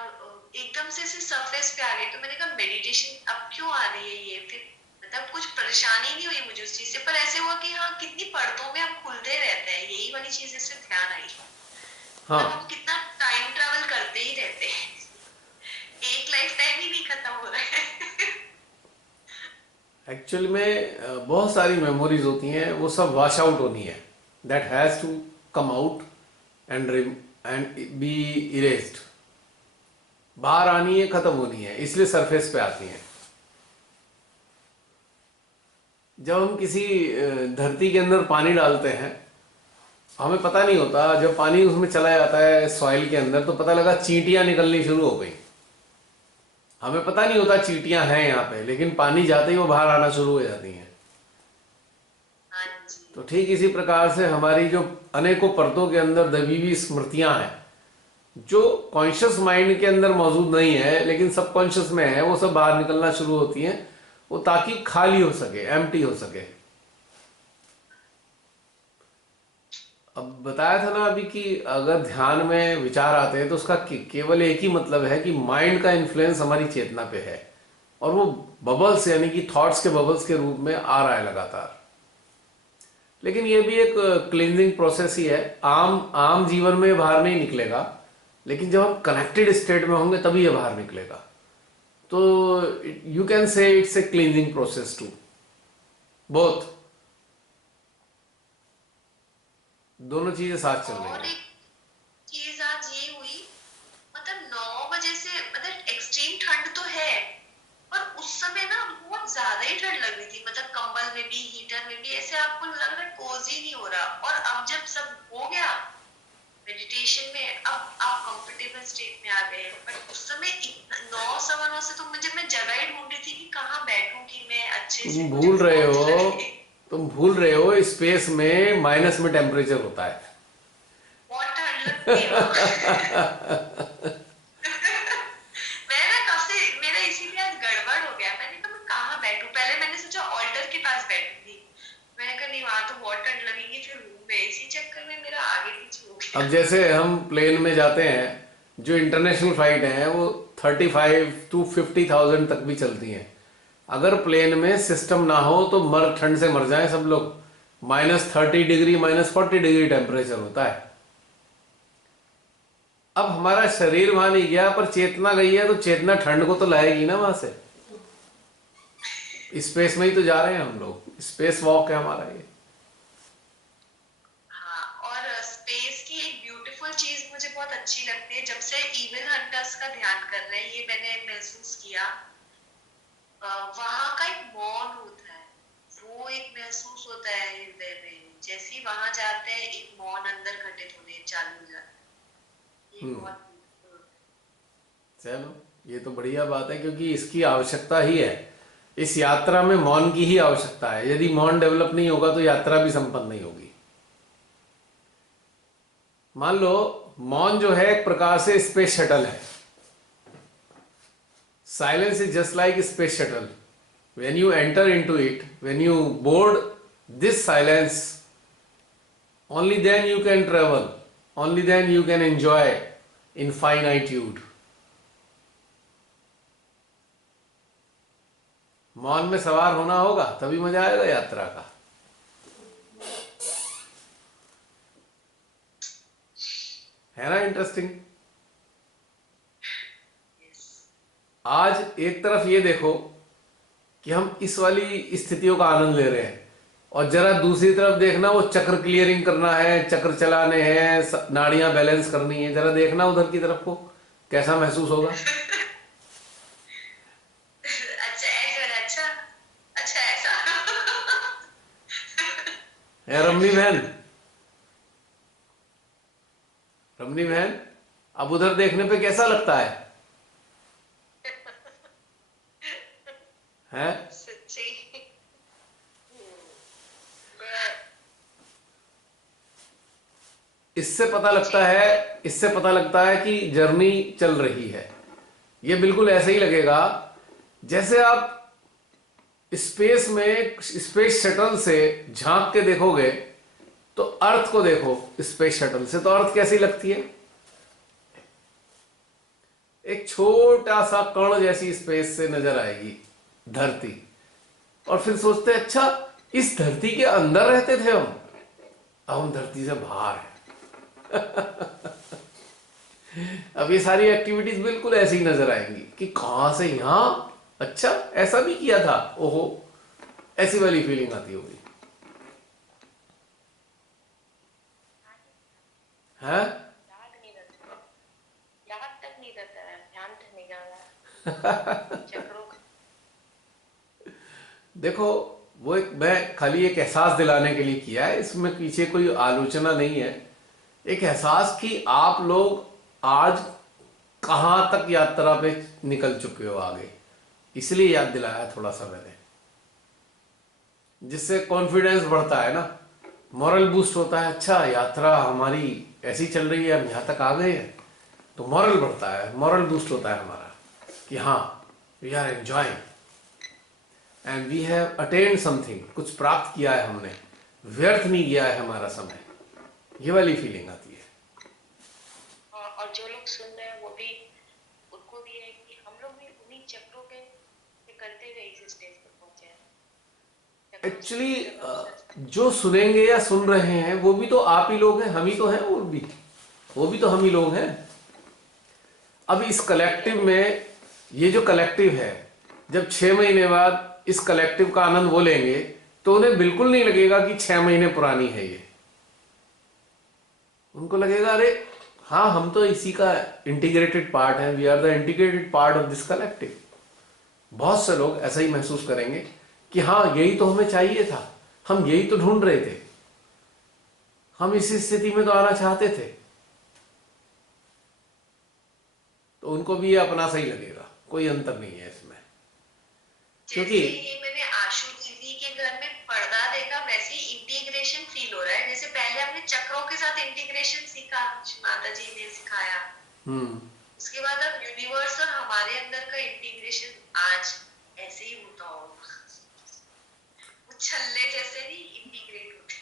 एकदम से सरफेस पे आ गई। तो मैंने कहा मेडिटेशन अब क्यों आ रही है ये, फिर मतलब कुछ परेशानी नहीं हुई मुझे उस चीज से, पर ऐसे हुआ कि हाँ कितनी परतों में हम खुलते रहते हैं, यही वाली चीज इससे ध्यान आई। हाँ, हम कितना टाइम ट्रेवल करते ही रहते हैं, एक लाइफ टाइम ही नहीं खत्म हो रहा है। एक्चुअल में बहुत सारी मेमोरीज होती हैं, वो सब वॉश आउट होनी है, that has to come out and be erased. बाहर आनी है, खत्म होनी है, इसलिए सरफेस पे आती हैं। जब हम किसी धरती के अंदर पानी डालते हैं, हमें पता नहीं होता, जब पानी उसमें चला जाता है सॉइल के अंदर, तो पता लगा चींटियां निकलनी शुरू हो गई। हमें पता नहीं होता चींटियां हैं यहाँ पे, लेकिन पानी जाते ही वो बाहर आना शुरू हो जाती हैं। हाँ जी। तो ठीक इसी प्रकार से हमारी जो अनेकों परतों के अंदर दबी हुई स्मृतियां हैं, जो कॉन्शियस माइंड के अंदर मौजूद नहीं है लेकिन सबकॉन्शियस में है, वो सब बाहर निकलना शुरू होती हैं, वो ताकि खाली हो सके, एम्प्टी हो सके। अब बताया था ना अभी कि अगर ध्यान में विचार आते हैं तो उसका केवल एक ही मतलब है कि माइंड का इन्फ्लुएंस हमारी चेतना पे है, और वो बबल्स यानी कि थॉट्स के बबल्स के रूप में आ रहा है लगातार। लेकिन ये भी एक क्लींजिंग प्रोसेस ही है। आम जीवन में बाहर नहीं निकलेगा, लेकिन जब हम कनेक्टेड स्टेट में होंगे तभी ये बाहर निकलेगा। तो you can say it's a cleansing process to both. दोनों चीजें साथ चल रही और हैं। एक चीज आज ये हुई, मतलब 9 बजे से, मतलब एक्सट्रीम ठंड तो है, पर उस समय ना बहुत ज्यादा ही ठंड लग रही थी, मतलब कंबल में भी, हीटर में भी, ऐसे आपको लग रहा है कोजी नहीं हो रहा। और अब जब सब हो गया मेडिटेशन में, अब आप कंफर्टेबल स्टेट में आ गए, बट उस समय 9 सवा 9 से तो मैं जगह ही ढूंढ रही थी कि कहाँ बैठूं कि मैं अच्छे से, तुम मुझे भूल रहे बहुत हो, लगे। तुम भूल रहे हो स्पेस में माइनस में टेम्परेचर होता है। बहुत ठंड लगती है वहाँ। मैं ना कब से, मेरा इसीलिए आज गड़बड़ हो गया। मैंने कहा मैं कहाँ बैठूं, पहले मैंने सोचा ऑल्टर के पास बैठूंगी, मैंने कहा नहीं वहां तो बहुत ठंड लगेगी, फिर रूम में, इसी चक्कर में मेरा आगे पीछे हो गया। अब जैसे हम प्लेन में जाते हैं, जो इंटरनेशनल फ्लाइट हैं वो 35 to 50,000 तक भी चलती हैं। अगर प्लेन में सिस्टम ना हो तो ठंड से मर जाएं सब लोग। -30 डिग्री, -40 डिग्री टेम्परेचर होता है। अब हमारा शरीर वहां नहीं गया, पर चेतना गई है, तो चेतना ठंड को तो लाएगी ना वहां से। स्पेस में ही तो जा रहे हैं हम लोग, स्पेस वॉक है हमारा ये। हाँ, और स्पेस की एक ब्यूटीफुल चीज मुझे बहुत अच्छी लगती है, जब से इविल हंटर्स का ध्यान कर रहे हैं, ये मैंने महसूस किया। वहां का एक मौन होता है, वो एक महसूस होता है हृदय में। जैसे ही वहां जाते हैं, एक मौन अंदर घटित होने चालू हो जाता है। ये बहुत beautiful होता है। चलो ये तो बढ़िया बात है, क्योंकि इसकी आवश्यकता ही है। इस यात्रा में मौन की ही आवश्यकता है। यदि मौन डेवलप नहीं होगा तो यात्रा भी संपन्न नहीं होगी। मान लो मौन जो है एक प्रकार से स्पेस शटल है। Silence is just like space shuttle. When you enter into it, when you board this silence, only then you can travel, only then you can enjoy infinitude. मौन में सवार होना होगा तभी मजा आएगा यात्रा का। है ना इंटरेस्टिंग। आज एक तरफ ये देखो कि हम इस वाली स्थितियों का आनंद ले रहे हैं, और जरा दूसरी तरफ देखना, वो चक्र क्लियरिंग करना है, चक्र चलाने हैं, नाड़ियां बैलेंस करनी है। जरा देखना उधर की तरफ को, कैसा महसूस होगा। अच्छा ऐसा है रमनी बहन, अब उधर देखने पे कैसा लगता है? हैं? सच्ची। इससे पता लगता है कि जर्नी चल रही है। ये बिल्कुल ऐसे ही लगेगा जैसे आप स्पेस शटल से झांक के देखोगे, तो अर्थ को देखो स्पेस शटल से, तो अर्थ कैसी लगती है? एक छोटा सा कण जैसी स्पेस से नजर आएगी धरती। और फिर सोचते हैं अच्छा इस धरती के अंदर रहते थे हम, अब हम धरती से बाहर हैं। अब ये सारी एक्टिविटीज बिल्कुल ऐसी ही नजर आएंगी कि कहां से यहां, अच्छा ऐसा भी किया था, ओहो, ऐसी वाली फीलिंग आती होगी। चक्रों का। देखो, वो एक मैं खाली एक एहसास दिलाने के लिए किया है, इसमें पीछे कोई आलोचना नहीं है। एक एहसास कि आप लोग आज कहाँ तक यात्रा पे निकल चुके हो आगे, इसलिए याद दिलाया थोड़ा सा मैंने, जिससे कॉन्फिडेंस बढ़ता है ना, मॉरल बूस्ट होता है। अच्छा, यात्रा हमारी ऐसी चल रही है, हम यहाँ तक आ गए हैं, तो मॉरल बढ़ता है, मॉरल बूस्ट होता है हमारा कि हाँ, we are enjoying and we have attained something, कुछ प्राप्त किया है हमने, व्यर्थ नहीं गया है हमारा समय, ये वाली फीलिंग आती है। और जो लोग सुन रहे हैं वो भी, उनको भी है कि हम लोग भी उन्हीं चक्रों के करते हुए इस स्टेज पर पहुंचे हैं। एक्चुअली जो सुनेंगे या सुन रहे हैं वो भी तो आप ही लोग हैं, हम ही तो हैं, और भी वो भी तो हम ही लोग हैं। अब इस कलेक्टिव में, ये जो कलेक्टिव है, जब 6 महीने बाद इस कलेक्टिव का आनंद वो लेंगे तो उन्हें बिल्कुल नहीं लगेगा कि 6 महीने पुरानी है ये। उनको लगेगा अरे हाँ, हम तो इसी का इंटीग्रेटेड पार्ट है, we are the integrated part of this collective. बहुत से लोग ऐसा ही महसूस करेंगे कि हाँ, यही तो हमें चाहिए था, हम यही तो ढूंढ रहे थे, हम इस स्थिति में तो आना चाहते थे। तो उनको भी ये अपना सही लगेगा, कोई अंतर नहीं है इसमें। क्योंकि जैसे ये मैंने आशु दीदी के घर में पर्दा देखा, वैसे ही इंटीग्रेशन फील हो रहा है। जैसे पहले हमने चक्रों के साथ इंटीग्रेशन सीखा, माता जी ने सिखाया, उसके बाद अब यूनिवर्स और हमारे अंदर का इंटीग्रेशन आज ऐसे ही होता होगा। वो छल्ले जैसे नहीं इंटीग्रेट होते।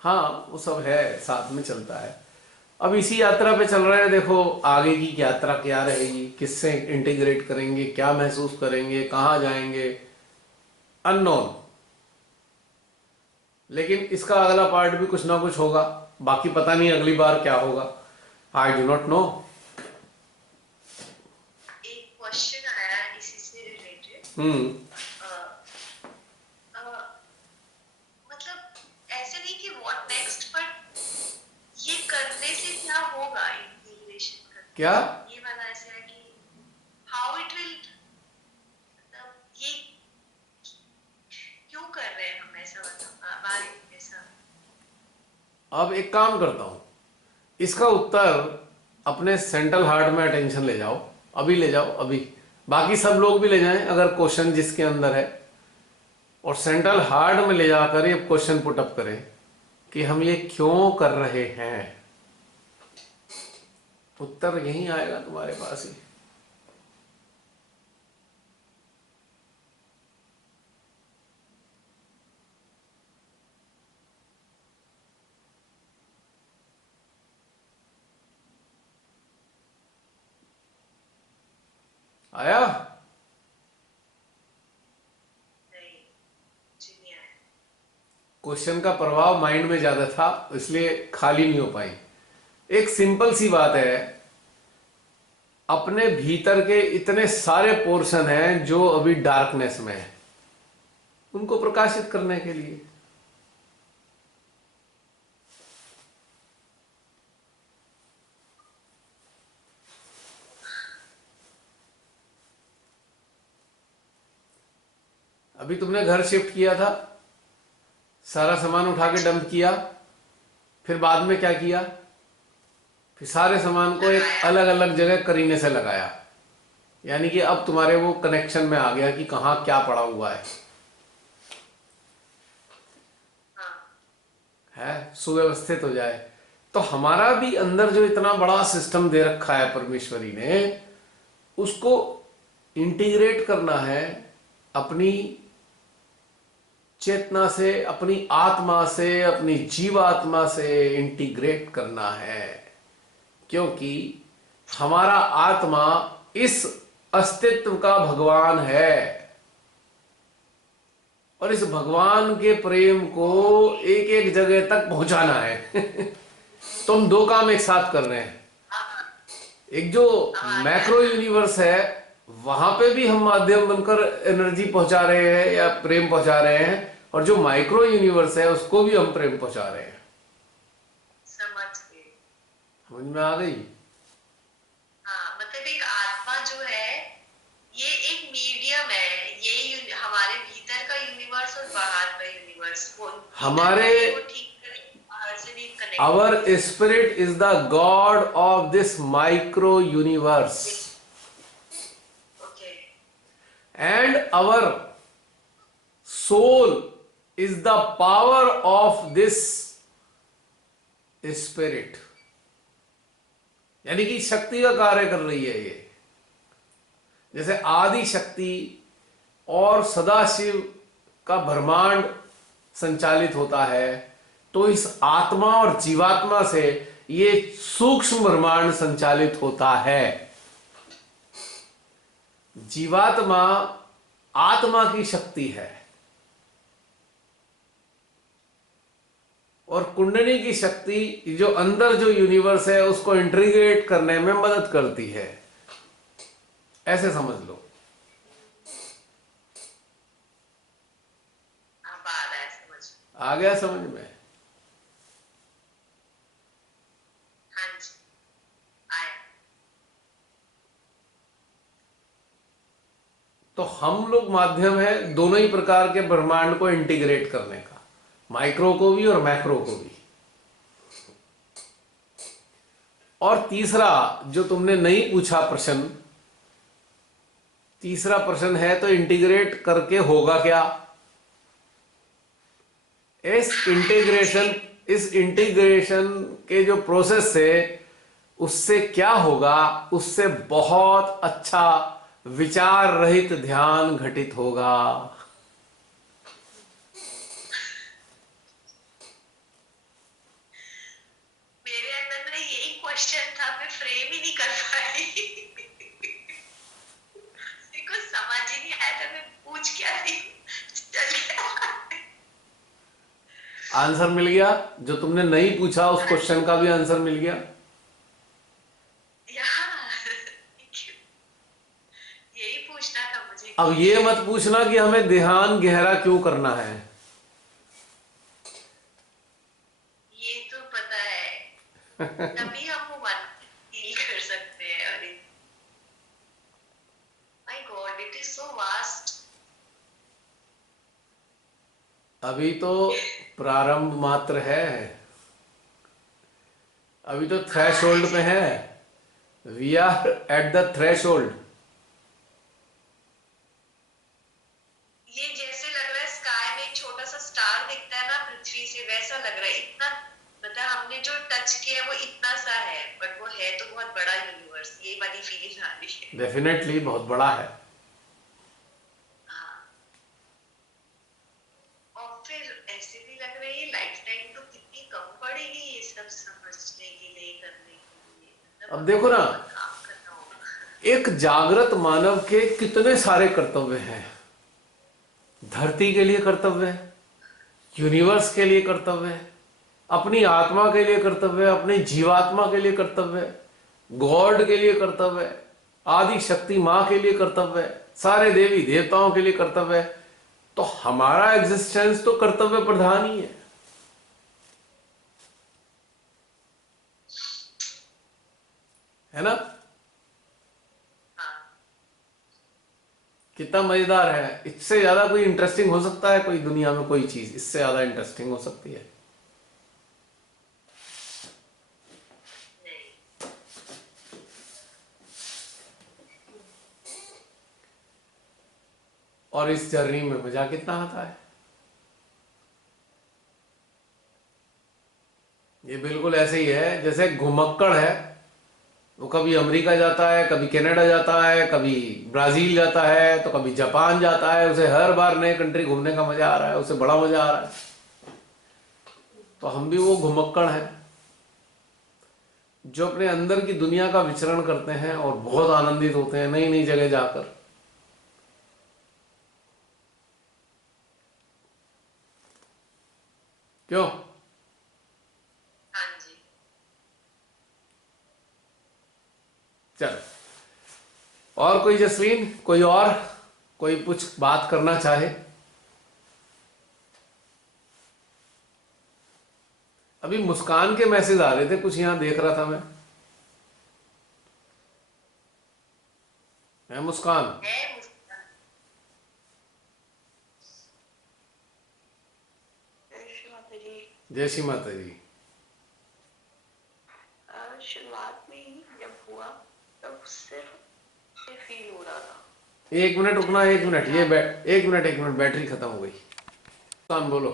हाँ, वो सब है, साथ में चलता है। अब इसी यात्रा पे चल रहे हैं। देखो आगे की यात्रा क्या रहेगी, किससे इंटीग्रेट करेंगे, क्या महसूस करेंगे, कहाँ जाएंगे, अननोन। लेकिन इसका अगला पार्ट भी कुछ ना कुछ होगा, बाकी पता नहीं अगली बार क्या होगा, आई डू नॉट नो। एक क्वेश्चन आया इसी से रिलेटेड, मतलब ऐसे नहीं कि व्हाट नेक्स्ट, बट ये करने से क्या होगा, इंटीग्रेशन करने, क्या ये वाला ऐसे है कि हाउ इट विल, मतलब ये क्यों कर रहे हैं हम ऐसा, मतलब बाहर ऐसा। अब एक काम करता हूं, इसका उत्तर अपने सेंट्रल हार्ट में अटेंशन ले जाओ, अभी ले जाओ, अभी। बाकी सब लोग भी ले जाएं अगर क्वेश्चन जिसके अंदर है, और सेंट्रल हार्ट में ले जाकर ये क्वेश्चन पुट अप करें कि हम ये क्यों कर रहे हैं। उत्तर यहीं आएगा तुम्हारे पास ही। आया? नहीं, जी नहीं आया। क्वेश्चन का प्रभाव माइंड में ज्यादा था, इसलिए खाली नहीं हो पाई। एक सिंपल सी बात है, अपने भीतर के इतने सारे पोर्शन हैं जो अभी डार्कनेस में है, उनको प्रकाशित करने के लिए। अभी तुमने घर शिफ्ट किया था, सारा सामान उठा के डंप किया, फिर बाद में क्या किया, फिर सारे सामान को एक अलग अलग जगह करीने से लगाया, यानी कि अब तुम्हारे वो कनेक्शन में आ गया कि कहाँ क्या पड़ा हुआ है, सुव्यवस्थित हो जाए। तो हमारा भी अंदर जो इतना बड़ा सिस्टम दे रखा है परमेश्वरी ने, उसको इंटीग्रेट करना है अपनी चेतना से, अपनी आत्मा से, अपनी जीवात्मा से इंटीग्रेट करना है। क्योंकि हमारा आत्मा इस अस्तित्व का भगवान है, और इस भगवान के प्रेम को एक एक जगह तक पहुंचाना है। तो हम दो काम एक साथ कर रहे हैं। एक जो मैक्रो यूनिवर्स है, वहां पे भी हम माध्यम बनकर एनर्जी पहुंचा रहे हैं या प्रेम पहुंचा रहे हैं, और जो माइक्रो यूनिवर्स है उसको भी हम प्रेम पहुंचा रहे हैं। समझ गए। समझ में आ गई? हाँ, मतलब एक आत्मा अंदर का यूनिवर्स और बाहर का यूनिवर्स, वो हमारे वो ठीक करें, बाहर से भी connect. our spirit is the god of this micro universe, okay and our soul is the power of this spirit, यानी कि शक्ति का कार्य कर रही है ये। जैसे आदि शक्ति और सदाशिव का ब्रह्मांड संचालित होता है, तो इस आत्मा और जीवात्मा से ये सूक्ष्म ब्रह्मांड संचालित होता है। जीवात्मा आत्मा की शक्ति है और कुंडली की शक्ति जो अंदर जो यूनिवर्स है उसको इंटीग्रेट करने में मदद करती है, ऐसे समझ लो। अब आ रहा है समझ। आ गया समझ में? हाँ जी आया। तो हम लोग माध्यम है दोनों ही प्रकार के ब्रह्मांड को इंटीग्रेट करने का, माइक्रो को भी और मैक्रो को भी। और तीसरा जो तुमने नहीं पूछा प्रश्न, तीसरा प्रश्न है तो इंटीग्रेट करके होगा क्या? इस इंटीग्रेशन के जो प्रोसेस है उससे क्या होगा? उससे बहुत अच्छा विचार रहित ध्यान घटित होगा। मेरे अंदर में यही क्वेश्चन था, मैं फ्रेम ही नहीं कर पाई। मेरे को समझ ही नहीं आया था मैं पूछ क्या रही हूँ। चल गया। आंसर मिल गया? जो तुमने नहीं पूछा उस क्वेश्चन का भी आंसर मिल गया। यही पूछना था मुझे। अब ये मत पूछना कि हमें ध्यान गहरा क्यों करना है। ये तो पता है, तभी हम वो वन फील कर सकते हैं। और my God it is so vast. अभी तो प्रारंभ मात्र है, अभी तो थ्रेशोल्ड पे है। We are at the threshold. ये जैसे लग रहा है स्काई में एक छोटा सा स्टार दिखता है ना पृथ्वी से, वैसा लग रहा है। इतना मतलब हमने जो टच किया है वो इतना सा है, बट वो है तो बहुत बड़ा यूनिवर्स। ये वाली फीलिंग आ रही है। डेफिनेटली बहुत बड़ा है। हाँ। और फिर ऐसे भी लग रहा है ये लाइफ टाइम तो कितनी कम पड़ेगी ये सब समझने के लिए, करने के लिए। मतलब अब देखो ना, बहुत काम करना होगा। एक जागृत मानव के कितने सारे कर्तव्य हैं। धरती के लिए कर्तव्य है, यूनिवर्स के लिए कर्तव्य है, अपनी आत्मा के लिए कर्तव्य है, अपनी जीवात्मा के लिए कर्तव्य है, गॉड के लिए कर्तव्य है, आदि शक्ति मां के लिए कर्तव्य है, सारे देवी देवताओं के लिए कर्तव्य है। तो हमारा एग्जिस्टेंस तो कर्तव्य प्रधान ही है ना? कितना मजेदार है। इससे ज्यादा कोई इंटरेस्टिंग हो सकता है? कोई दुनिया में कोई चीज इससे ज्यादा इंटरेस्टिंग हो सकती है? और इस जर्नी में मजा कितना आता है। ये बिल्कुल ऐसे ही है जैसे घुमक्कड़ है, वो कभी अमेरिका जाता है, कभी कनाडा जाता है, कभी ब्राजील जाता है, तो कभी जापान जाता है। उसे हर बार नए कंट्री घूमने का मजा आ रहा है, उसे बड़ा मजा आ रहा है। तो हम भी वो घुमक्कड़ हैं जो अपने अंदर की दुनिया का विचरण करते हैं और बहुत आनंदित होते हैं नई नई जगह जाकर। क्यों? हाँ जी। चलो, और कोई जसलीन, कोई और कोई कुछ बात करना चाहे? अभी मुस्कान के मैसेज आ रहे थे कुछ, यहां देख रहा था मैं। है मुस्कान? है मुस्कान। माता जी। जय श्री माता जी। शुरुआत में ही जब हुआ तब सिर्फ ये फील हो रहा था। एक मिनट रुकना, एक मिनट, ये एक मिनट, बैटरी खत्म हो गई। कान बोलो।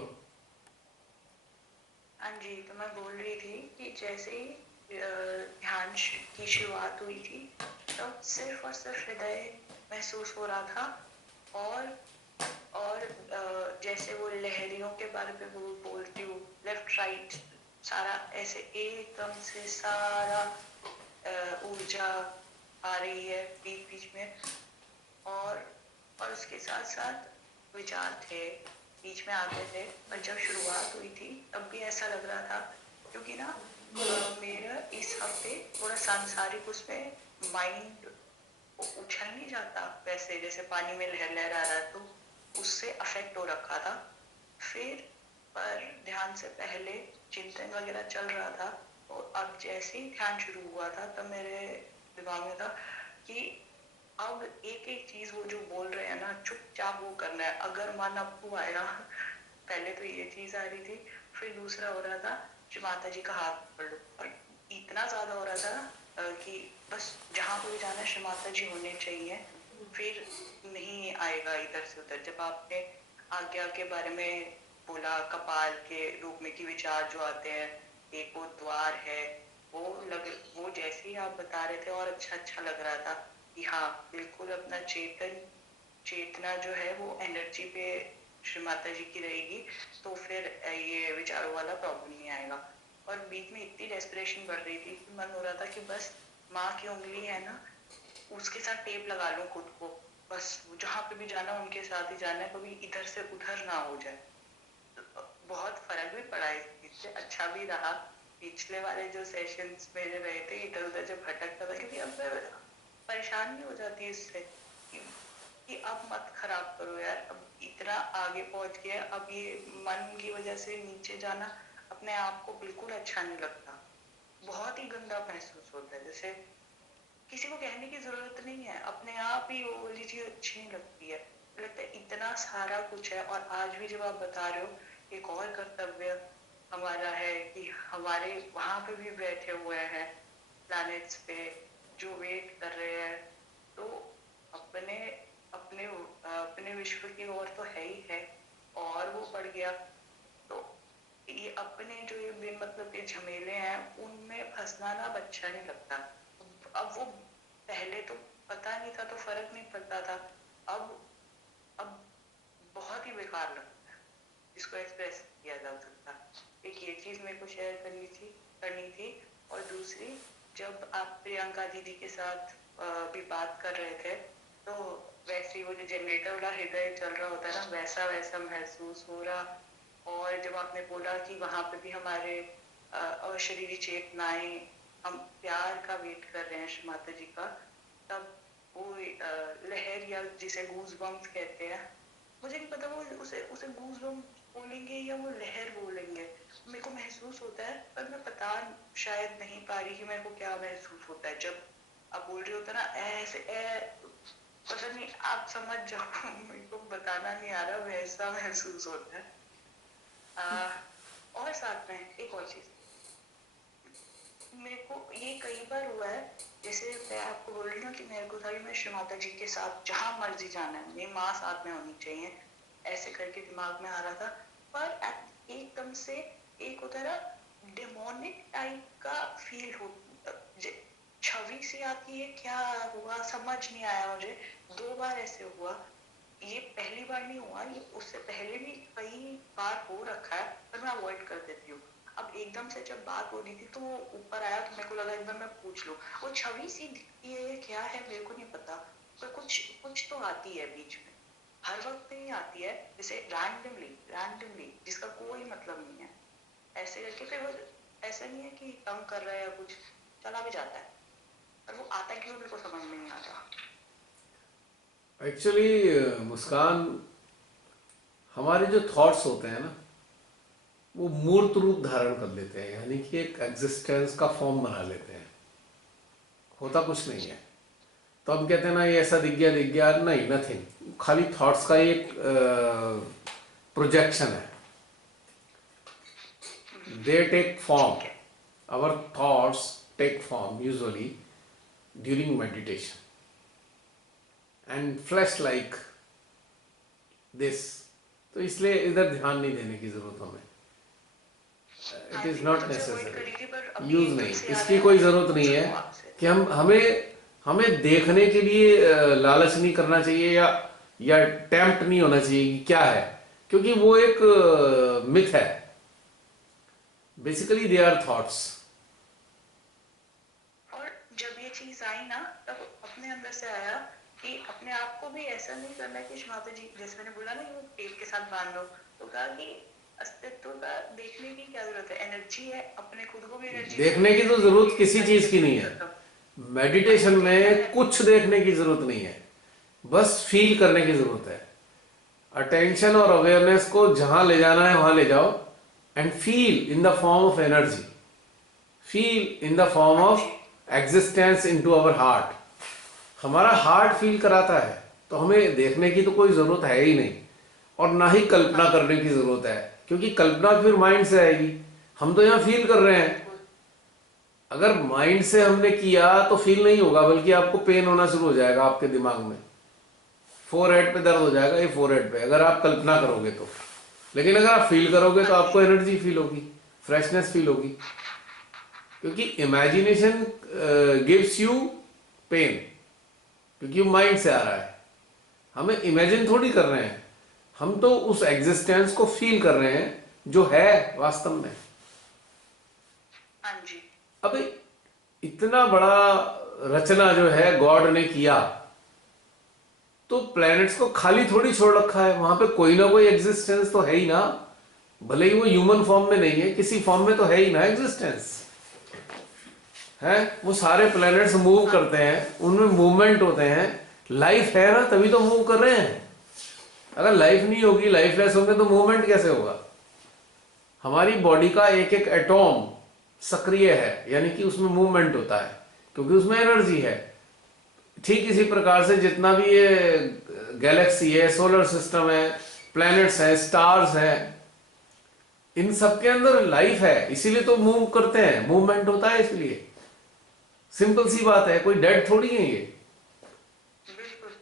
हाँ जी, तो मैं बोल रही थी कि जैसे ही ध्यान की शुरुआत हुई थी तब सिर्फ और सिर्फ हृदय महसूस हो रहा था, और जैसे वो लहरियों के बारे में वो बोलती हूँ, लेफ्ट राइट सारा ऐसे एकदम से सारा ऊर्जा आ रही है बीच बीच में, और उसके साथ साथ विचार थे बीच में आते थे। पर जब शुरुआत हुई थी तब भी ऐसा लग रहा था, क्योंकि ना मेरा इस हफ्ते थोड़ा सांसारिक उसमें माइंड उछल नहीं जाता वैसे, जैसे पानी में लहर लहरा रहा है, तो उससे अफेक्ट हो रखा था। फिर पर ध्यान से पहले चिंतन वगैरह चल रहा था, और अब जैसे ही ध्यान शुरू हुआ था तब मेरे दिमाग में था कि अब एक एक चीज वो जो बोल रहे हैं ना, चुपचाप वो करना है। अगर मन आपको आया, पहले तो ये चीज आ रही थी, फिर दूसरा हो रहा था कि माता जी का हाथ पकड़ लो, और इतना ज्यादा हो रहा था कि बस जहाँ पे भी जाना है श्री माता जी होने चाहिए, फिर नहीं आएगा इधर से उधर। जब आपने आज्ञा के बारे में बोला, कपाल के रूप में की विचार जो आते हैं, एक वो द्वार है, वो जैसे ही आप बता रहे थे और अच्छा लग रहा था कि हाँ बिल्कुल अपना चेतना जो है वो एनर्जी पे श्री माता जी की रहेगी, तो फिर ये विचारों वाला प्रॉब्लम नहीं आएगा। और बीच में इतनी डेस्परेशन बढ़ रही थी कि मन हो रहा था कि बस माँ की उंगली है ना, उसके साथ टेप लगा लूं खुद को, बस जहाँ पे भी जाना उनके साथ ही जाना है, कभी इधर से उधर ना हो जाए। बहुत फर्क भी पड़ा इस चीज से, अच्छा भी रहा। पिछले वाले जो सेशंस मेरे रहे थे इधर उधर जब भटकता था, क्योंकि अब मैं परेशान नहीं हो जाती इससे कि अब मत खराब करो यार, अब इतना आगे पहुंच गया, अब ये मन की वजह से नीचे जाना अपने आप को बिल्कुल अच्छा नहीं लगता, बहुत ही गंदा महसूस होता है। जैसे किसी को कहने की जरूरत नहीं है, अपने आप ही वो वाली चीज अच्छी नहीं लगती है। लगता है इतना सारा कुछ है, और आज भी जब आप बता रहे हो एक और कर्तव्य हमारा है कि हमारे वहां पे भी बैठे हुए हैं प्लैनेट्स पे जो वेट कर रहे हैं, तो अपने अपने अपने विश्व की ओर तो है ही है, और वो बढ़ गया तो ये अपने जो ये बिन मतलब के झमेले हैं उनमें फंसना ना अच्छा नहीं लगता। अब वो पहले तो पता नहीं था तो फर्क नहीं पड़ता था, अब बहुत ही बेकार लगता है, इसको एक्सप्रेस किया जा सकता। एक ये चीज मेरे को शेयर करनी थी। और दूसरी, जब आप प्रियंका दीदी के साथ भी बात कर रहे थे, तो वैसे ही वो जो जनरेटर वाला हृदय चल रहा होता है ना, वैसा वैसा महसूस हो रहा। और जब आपने बोला कि वहां पे भी हमारे अशरीरी चेतनाएं, हम प्यार का वेट कर रहे हैं श्री माता जी का, तब वो लहर, या जिसे गूज बम्स कहते हैं, मुझे नहीं पता वो उसे गूज बम्स बोलेंगे या वो लहर बोलेंगे, मेरे को महसूस होता है, पर मैं बता शायद नहीं पा रही कि मेरे को क्या महसूस होता है। जब आप बोल रहे होते ना ऐसे पता नहीं, आप समझ जाओ, मेरे को बताना नहीं आ रहा, वैसा महसूस होता है। और साथ में एक और चीज, मेरे को ये कई बार हुआ है, जैसे मैं आपको बोल रही हूँ कि मेरे को था कि मैं श्री माता जी के साथ जहां मर्जी जाना है, मेरी माँ साथ में होनी चाहिए, ऐसे करके दिमाग में आ रहा था। पर एकदम से एक होता है ना डेमोनिक टाइप का फील हो, छवि सी आती है, क्या हुआ समझ नहीं आया मुझे। 2 बार ऐसे हुआ, ये पहली बार नहीं हुआ, ये उससे पहले भी कई बार हो रखा है, पर मैं अवॉइड कर देती हूँ। अब एकदम से जब बात हो रही थी तो वो ऊपर आया, तो मेरे को लगा एक बार मैं पूछ लूं, वो छवि सी दिखती है क्या है मेरे को नहीं पता, पर कुछ तो आती है बीच में, हर वक्त नहीं आती है, जैसे रैंडमली जिसका कोई मतलब नहीं है, ऐसे करके फिर वो ऐसा नहीं है कि तंग कर रहा है या कुछ, चला भी जाता है, पर वो आता क्यों मेरे को समझ में नहीं आता। एक्चुअली मुस्कान, हमारे जो थॉट्स होते हैं ना, वो मूर्त रूप धारण कर लेते हैं, यानी कि एक एग्जिस्टेंस का फॉर्म बना लेते हैं, होता कुछ नहीं है। तो हम कहते हैं ना ये ऐसा दिख गया, नहीं, नथिंग, खाली थॉट्स का एक प्रोजेक्शन है। they take form. Our thoughts take form usually during meditation and flesh like this. तो इसलिए इधर ध्यान नहीं देने की जरूरत हमें. It is not necessary. Use नहीं, इसकी कोई जरूरत नहीं है कि हमें देखने के लिए लालच नहीं करना चाहिए या टेम्प्ट नहीं होना चाहिए कि क्या है, क्योंकि वो एक मिथ है. Basically they are thoughts. और जब ये चीज आई ना, तब अपने अंदर से आया कि अपने आप को भी ऐसा नहीं करना कि माता जी, जैसे मैंने बोला ना, ये टेप के साथ बांध लो, तो कहा कि अस्तित्व का देखने की क्या जरूरत है, एनर्जी है, अपने खुद को भी एनर्जी देखने की तो जरूरत किसी चीज की नहीं है. मेडिटेशन में कुछ देखने की जरूरत नहीं है, बस फील करने की जरूरत है. अटेंशन और अवेयरनेस को जहां ले जाना है वहां ले जाओ and feel in the form of energy, feel in the form of existence into our heart. हमारा हार्ट फील कराता है, तो हमें देखने की तो कोई जरूरत है ही नहीं, और ना ही कल्पना करने की जरूरत है, क्योंकि कल्पना फिर माइंड से आएगी. हम तो यहाँ फील कर रहे हैं. अगर माइंड से हमने किया तो फील नहीं होगा, बल्कि आपको पेन होना शुरू हो जाएगा आपके दिमाग में, फोरहेड पे दर्द हो जाएगा, ये फोरहेड पे, अगर आप कल्पना करोगे तो. लेकिन अगर आप फील करोगे तो आपको एनर्जी फील होगी, फ्रेशनेस फील होगी, क्योंकि इमेजिनेशन गिव्स यू पेन, क्योंकि वो माइंड से आ रहा है. हमें इमेजिन थोड़ी कर रहे हैं, हम तो उस एग्जिस्टेंस को फील कर रहे हैं जो है वास्तव में. हाँ जी. अब इतना बड़ा रचना जो है गॉड ने किया, तो प्लैनेट्स को खाली थोड़ी छोड़ रखा है. वहां पे कोई ना कोई एग्जिस्टेंस तो है ही ना, भले ही वो ह्यूमन फॉर्म में नहीं है, किसी फॉर्म में तो है ही ना एग्जिस्टेंस है. वो सारे प्लैनेट्स मूव करते हैं, उनमें मूवमेंट होते हैं. लाइफ है ना, तभी तो मूव कर रहे हैं. अगर लाइफ नहीं होगी, लाइफलेस होंगे, तो मूवमेंट कैसे होगा. हमारी बॉडी का एक एक एटॉम सक्रिय है, यानी कि उसमें मूवमेंट होता है, क्योंकि उसमें एनर्जी है. ठीक इसी प्रकार से जितना भी ये गैलेक्सी है, सोलर सिस्टम है, प्लैनेट्स हैं, स्टार्स हैं, इन सब के अंदर लाइफ है, इसीलिए तो मूव करते हैं, मूवमेंट होता है. इसलिए सिंपल सी बात है, कोई डेड थोड़ी है ये.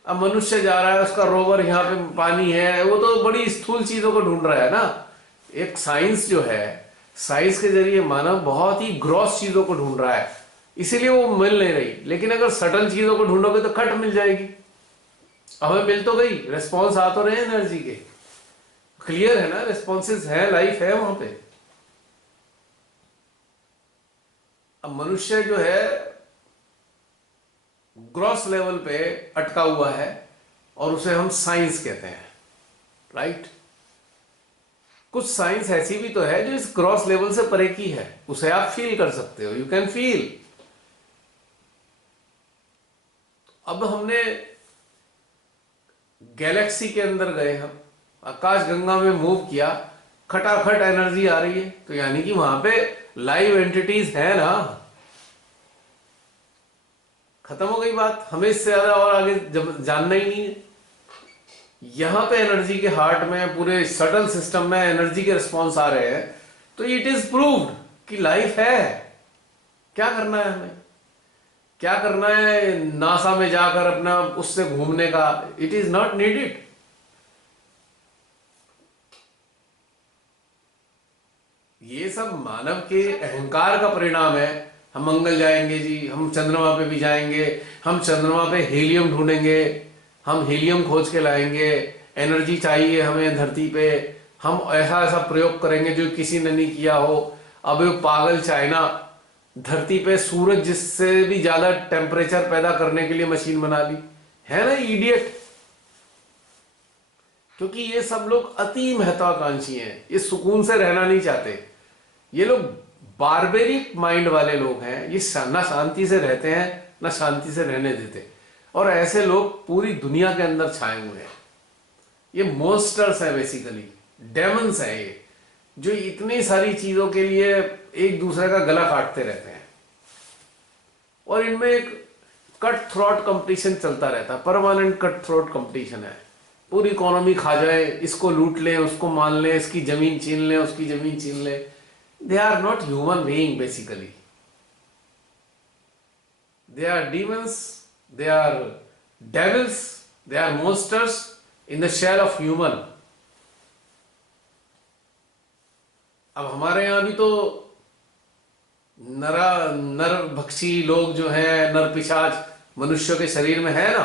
अब मनुष्य जा रहा है, उसका रोवर यहाँ पे पानी है, वो तो बड़ी स्थूल चीजों को ढूंढ रहा है ना. एक साइंस जो है, साइंस के जरिए मानव बहुत ही ग्रॉस चीजों को ढूंढ रहा है, इसीलिए वो मिल नहीं रही. लेकिन अगर सटल चीजों को ढूंढोगे तो खट मिल जाएगी. हमें मिल तो गई, रिस्पॉन्स आ तो रहे हैं एनर्जी के, क्लियर है ना, रिस्पॉन्सेज है, लाइफ है वहां पे. अब मनुष्य जो है ग्रॉस लेवल पे अटका हुआ है, और उसे हम साइंस कहते हैं, राइट. कुछ साइंस ऐसी भी तो है जो इस ग्रॉस लेवल से परे की है, उसे आप फील कर सकते हो, यू कैन फील. अब हमने गैलेक्सी के अंदर गए, हम आकाश गंगा में मूव किया, खटाखट एनर्जी आ रही है, तो यानी कि वहां पे लाइव एंटिटीज है ना. खत्म हो गई बात, हमें इससे ज्यादा और आगे जानना ही नहीं है. यहां पे एनर्जी के हार्ट में, पूरे सटल सिस्टम में एनर्जी के रिस्पॉन्स आ रहे हैं, तो इट इज प्रूव्ड कि लाइफ है. क्या करना है हमें, क्या करना है नासा में जाकर अपना उससे घूमने का, इट इज नॉट नीडेड. ये सब मानव के अहंकार का परिणाम है. हम मंगल जाएंगे जी, हम चंद्रमा पे भी जाएंगे, हम चंद्रमा पे हीलियम ढूंढेंगे, हम हीलियम खोज के लाएंगे, एनर्जी चाहिए हमें धरती पे, हम ऐसा ऐसा प्रयोग करेंगे जो किसी ने नहीं किया हो. अब ये पागल चाइना धरती पे सूरज जिससे भी ज्यादा टेम्परेचर पैदा करने के लिए मशीन बना ली है ना, इडियट. क्योंकि ये सब लोग अति महत्वाकांक्षी हैं, ये सुकून से रहना नहीं चाहते. ये लोग बारबेरिक माइंड वाले लोग हैं, ये ना शांति से रहते हैं ना शांति से रहने देते. और ऐसे लोग पूरी दुनिया के अंदर छाए हुए हैं. ये मॉन्स्टर्स हैं, बेसिकली डेमन्स हैं ये, जो इतनी सारी चीजों के लिए एक दूसरे का गला काटते रहते हैं. और इनमें एक कट थ्रोट कंपटीशन चलता रहता है, परमानेंट कट थ्रोट कंपटीशन है. पूरी इकोनॉमी खा जाए, इसको लूट लें, उसको मान लें, इसकी जमीन छीन लें, उसकी जमीन छीन लें. They are not human being basically. They are demons, they are devils, they are monsters in the shell of human. अब हमारे यहाँ भी तो नर भक्षी लोग जो हैं, नर पिशाच मनुष्यों के शरीर में है ना।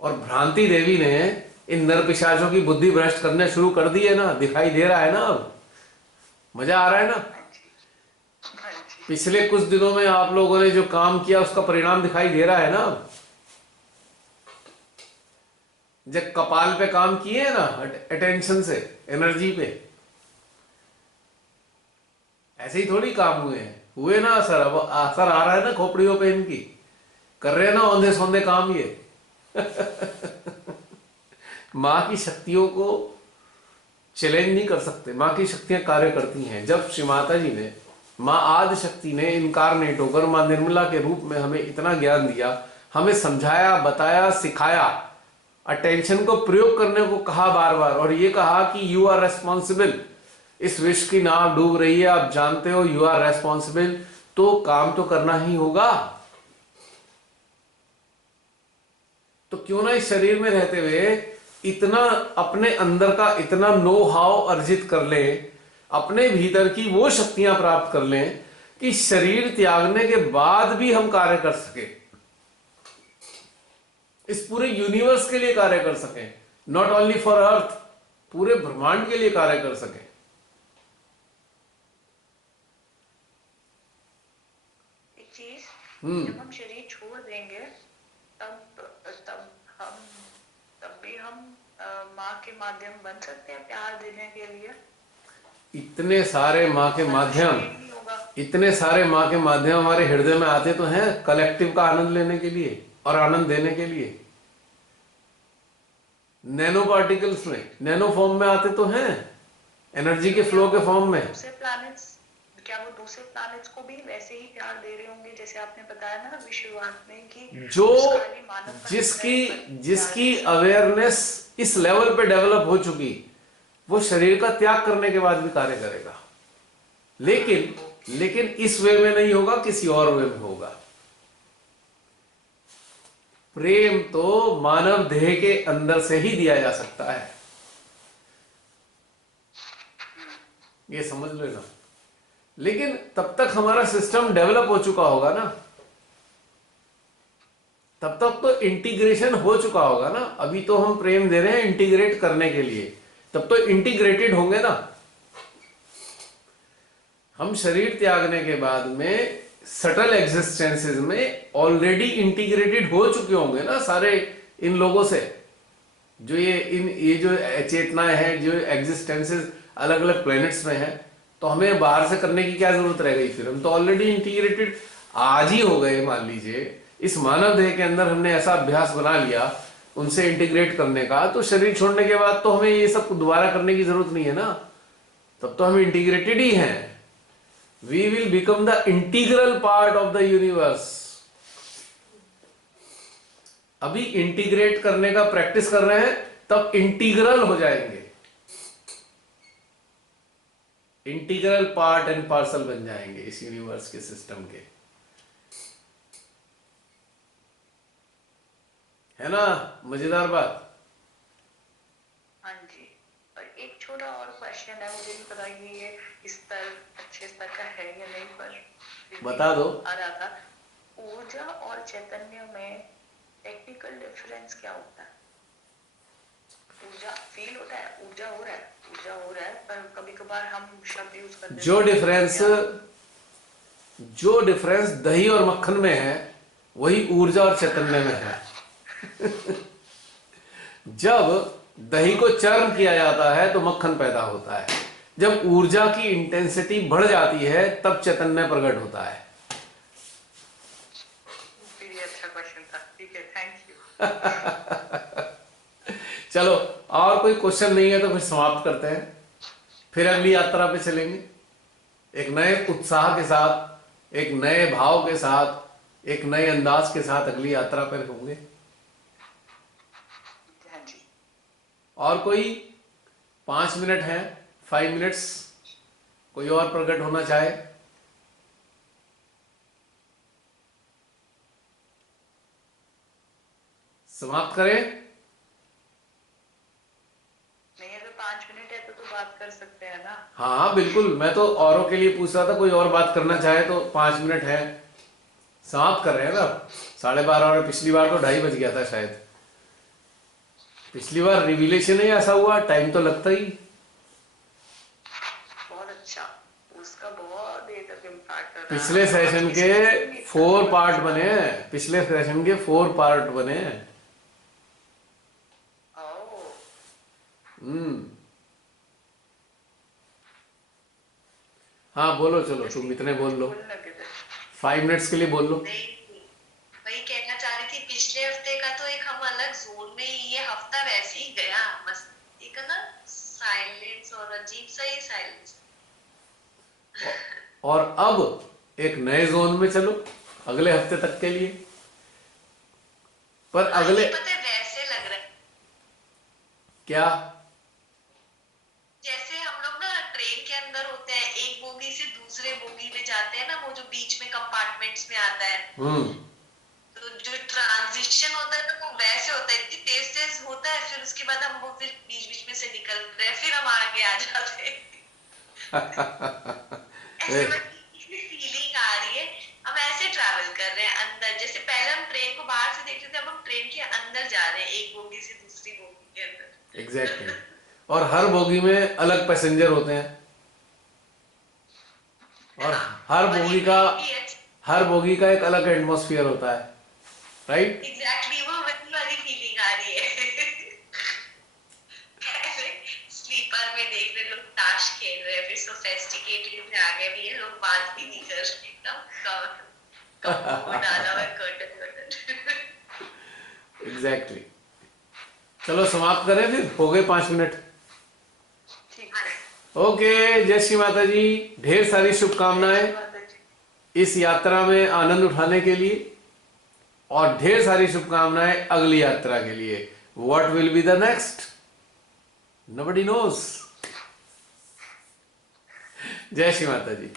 और भ्रांति देवी ने इन नर पिशाचों की बुद्धि भ्रष्ट करने शुरू कर दी है ना, दिखाई दे रहा है ना। अब मजा आ रहा है ना। पिछले कुछ दिनों में आप लोगों ने जो काम किया उसका परिणाम दिखाई दे रहा है ना। जब कपाल पे काम किए हैं ना, अटेंशन से, एनर्जी पे, ऐसे ही थोड़ी काम हुए ना असर। अब असर आ रहा है ना खोपड़ियों पे इनकी, कर रहे हैं ना औंधे सौंधे काम ये। मां की शक्तियों को चैलेंज नहीं कर सकते, मां की शक्तियां कार्य करती हैं। जब श्री माता जी ने, मां आदि शक्ति ने इनकारनेट होकर मां निर्मला के रूप में हमें इतना ज्ञान दिया, हमें समझाया, बताया, सिखाया, अटेंशन को प्रयोग करने को कहा बार बार, और ये कहा कि यू आर रेस्पॉन्सिबल। इस विश्व की नाव डूब रही है, आप जानते हो, यू आर रेस्पॉन्सिबल। तो काम तो करना ही होगा। तो क्यों ना इस शरीर में रहते हुए इतना अपने अंदर का इतना नो हाउ अर्जित कर ले, अपने भीतर की वो शक्तियां प्राप्त कर लें कि शरीर त्यागने के बाद भी हम कार्य कर सके, इस पूरे यूनिवर्स के लिए कार्य कर सकें, नॉट ओनली फॉर अर्थ, पूरे ब्रह्मांड के लिए कार्य कर सकें। एक चीज, जब हम शरीर छोड़ देंगे तब भी हम माँ के माध्यम बन सकते हैं प्यार देने के लिए। इतने सारे माँ के माध्यम, इतने सारे माँ के माध्यम हमारे हृदय में आते तो हैं कलेक्टिव का आनंद लेने के लिए और आनंद देने के लिए। नैनो पार्टिकल्स में, नैनो फॉर्म में आते तो हैं, एनर्जी के फ्लो के फॉर्म में। दूसरे प्लैनेट्स, क्या वो दूसरे प्लैनेट्स को भी वैसे ही प्यार दे रहे होंगे जैसे आपने बताया ना अभी शुरुआत में कि जो जिसकी अवेयरनेस इस लेवल पे डेवलप हो चुकी, वो शरीर का त्याग करने के बाद भी कार्य करेगा, लेकिन इस वे में नहीं होगा, किसी और वे में होगा। प्रेम तो मानव देह के अंदर से ही दिया जा सकता है, ये समझ लेना। लेकिन तब तक हमारा सिस्टम डेवलप हो चुका होगा ना, तब तक तो इंटीग्रेशन हो चुका होगा ना। अभी तो हम प्रेम दे रहे हैं इंटीग्रेट करने के लिए, तब तो इंटीग्रेटेड होंगे ना। हम शरीर त्यागने के बाद में सटल एग्जिस्टेंसेस में ऑलरेडी इंटीग्रेटेड हो चुके होंगे ना सारे इन लोगों से, जो ये जो चेतनाएं हैं, जो एग्जिस्टेंसेस अलग अलग प्लैनेट्स में हैं। तो हमें बाहर से करने की क्या जरूरत रह गई फिर? हम तो ऑलरेडी इंटीग्रेटेड आज ही हो गए। मान लीजिए इस मानव देह के अंदर हमने ऐसा अभ्यास बना लिया उनसे इंटीग्रेट करने का, तो शरीर छोड़ने के बाद तो हमें ये सब दोबारा करने की जरूरत नहीं है ना, तब तो हम इंटीग्रेटेड ही हैं। We will become the integral part of the universe. अभी इंटीग्रेट करने का प्रैक्टिस कर रहे हैं, तब इंटीग्रल हो जाएंगे, इंटीग्रल पार्ट एंड पार्सल बन जाएंगे इस यूनिवर्स के सिस्टम के, है ना? मजेदार बात। हाँ जी। और एक छोटा और क्वेश्चन है, मुझे नहीं पता कि ये स्तर अच्छे स्तर का है या नहीं, पर बता दो। आ रहा था, ऊर्जा और चैतन्य में टेक्निकल डिफरेंस क्या होता है? ऊर्जा फील होता है, ऊर्जा हो रहा है, पर कभी कभार हम शब्द यूज करते हैं। जो डिफरेंस दही और मक्खन में है, वही ऊर्जा और चैतन्य में है। जब दही को चर्न किया जाता है तो मक्खन पैदा होता है, जब ऊर्जा की इंटेंसिटी बढ़ जाती है तब चैतन्य प्रकट होता है। ये अच्छा क्वेश्चन था, ठीक है, थैंक यू। चलो, और कोई क्वेश्चन नहीं है तो फिर समाप्त करते हैं, फिर अगली यात्रा पे चलेंगे एक नए उत्साह के साथ, एक नए भाव के साथ, एक नए अंदाज के साथ अगली यात्रा पर होंगे। और कोई 5 मिनट है, 5 मिनट्स, कोई और प्रकट होना चाहे? समाप्त करें? नहीं, अगर 5 मिनट है तो बात कर सकते हैं ना। हाँ हाँ बिल्कुल, मैं तो औरों के लिए पूछ रहा था, कोई और बात करना चाहे तो 5 मिनट है। समाप्त कर रहे हैं ना, 12:30 और पिछली बार तो 2:30 बज गया था शायद। पिछली बार रिविलेशन ही ऐसा हुआ, टाइम तो लगता ही। बहुत अच्छा, उसका बहुत देर तक इम्पैक्ट रहा। पिछले सेशन के 4 पार्ट बने हैं, पिछले सेशन के 4 पार्ट बने हैं। ओह, हाँ बोलो, चलो तुम इतने बोल लो, बोलने लगे थे। 5 मिनट्स के लिए बोल लो। नहीं, वही कहना चाह रही थी, पिछले हफ्ते का तो एक हम अलग जोन में, ये हफ्ता वैसे ही गया, बस एक ना साइलेंस और अजीब सा ही साइलेंस। और अब एक नए जोन में चलो अगले हफ्ते तक के लिए। पर अगले पता है वैसे लग रहा है क्या? जैसे हम लोग ना ट्रेन के अंदर होते हैं, एक बोगी से दूसरे बोगी में जाते हैं ना, वो जो बीच में कंपार्टमेंट्स में आता है, तो जो ट्रांजिशन होता है ना वो वैसे होता है, इतनी तेज तेज होता है, फिर उसके बाद हम वो फिर बीच बीच में से निकलते हैं, फिर हम आगे आ जाते हैं। ऐसे फीलिंग आ रही है, हम ऐसे ट्रैवल कर रहे हैं अंदर, जैसे पहले हम ट्रेन को बाहर से देख रहे थे, अब हम ट्रेन के अंदर जा रहे हैं, एक बोगी से दूसरी बोगी के अंदर। एग्जैक्टली और हर बोगी में अलग पैसेंजर होते हैं, और हर बोगी का एक अलग एटमॉस्फेयर होता है, राइट? एग्जैक्टली वो वही वाली फीलिंग आ रही है। पहले स्लीपर में देख रहे लोग ताश खेल रहे हैं, फिर सोफिस्टिकेटेड में आ गए भी है, लोग बात भी नहीं कर रहे, एकदम कम डाला हुआ कर्टन। एग्जैक्टली। चलो समाप्त करें फिर, हो गए 5 मिनट। ओके, जय श्री माता जी, ढेर सारी शुभकामनाएं इस यात्रा में आनंद उठाने के लिए, और ढेर सारी शुभकामनाएं अगली यात्रा के लिए। What will be the next, nobody nose. जय श्री माता जी।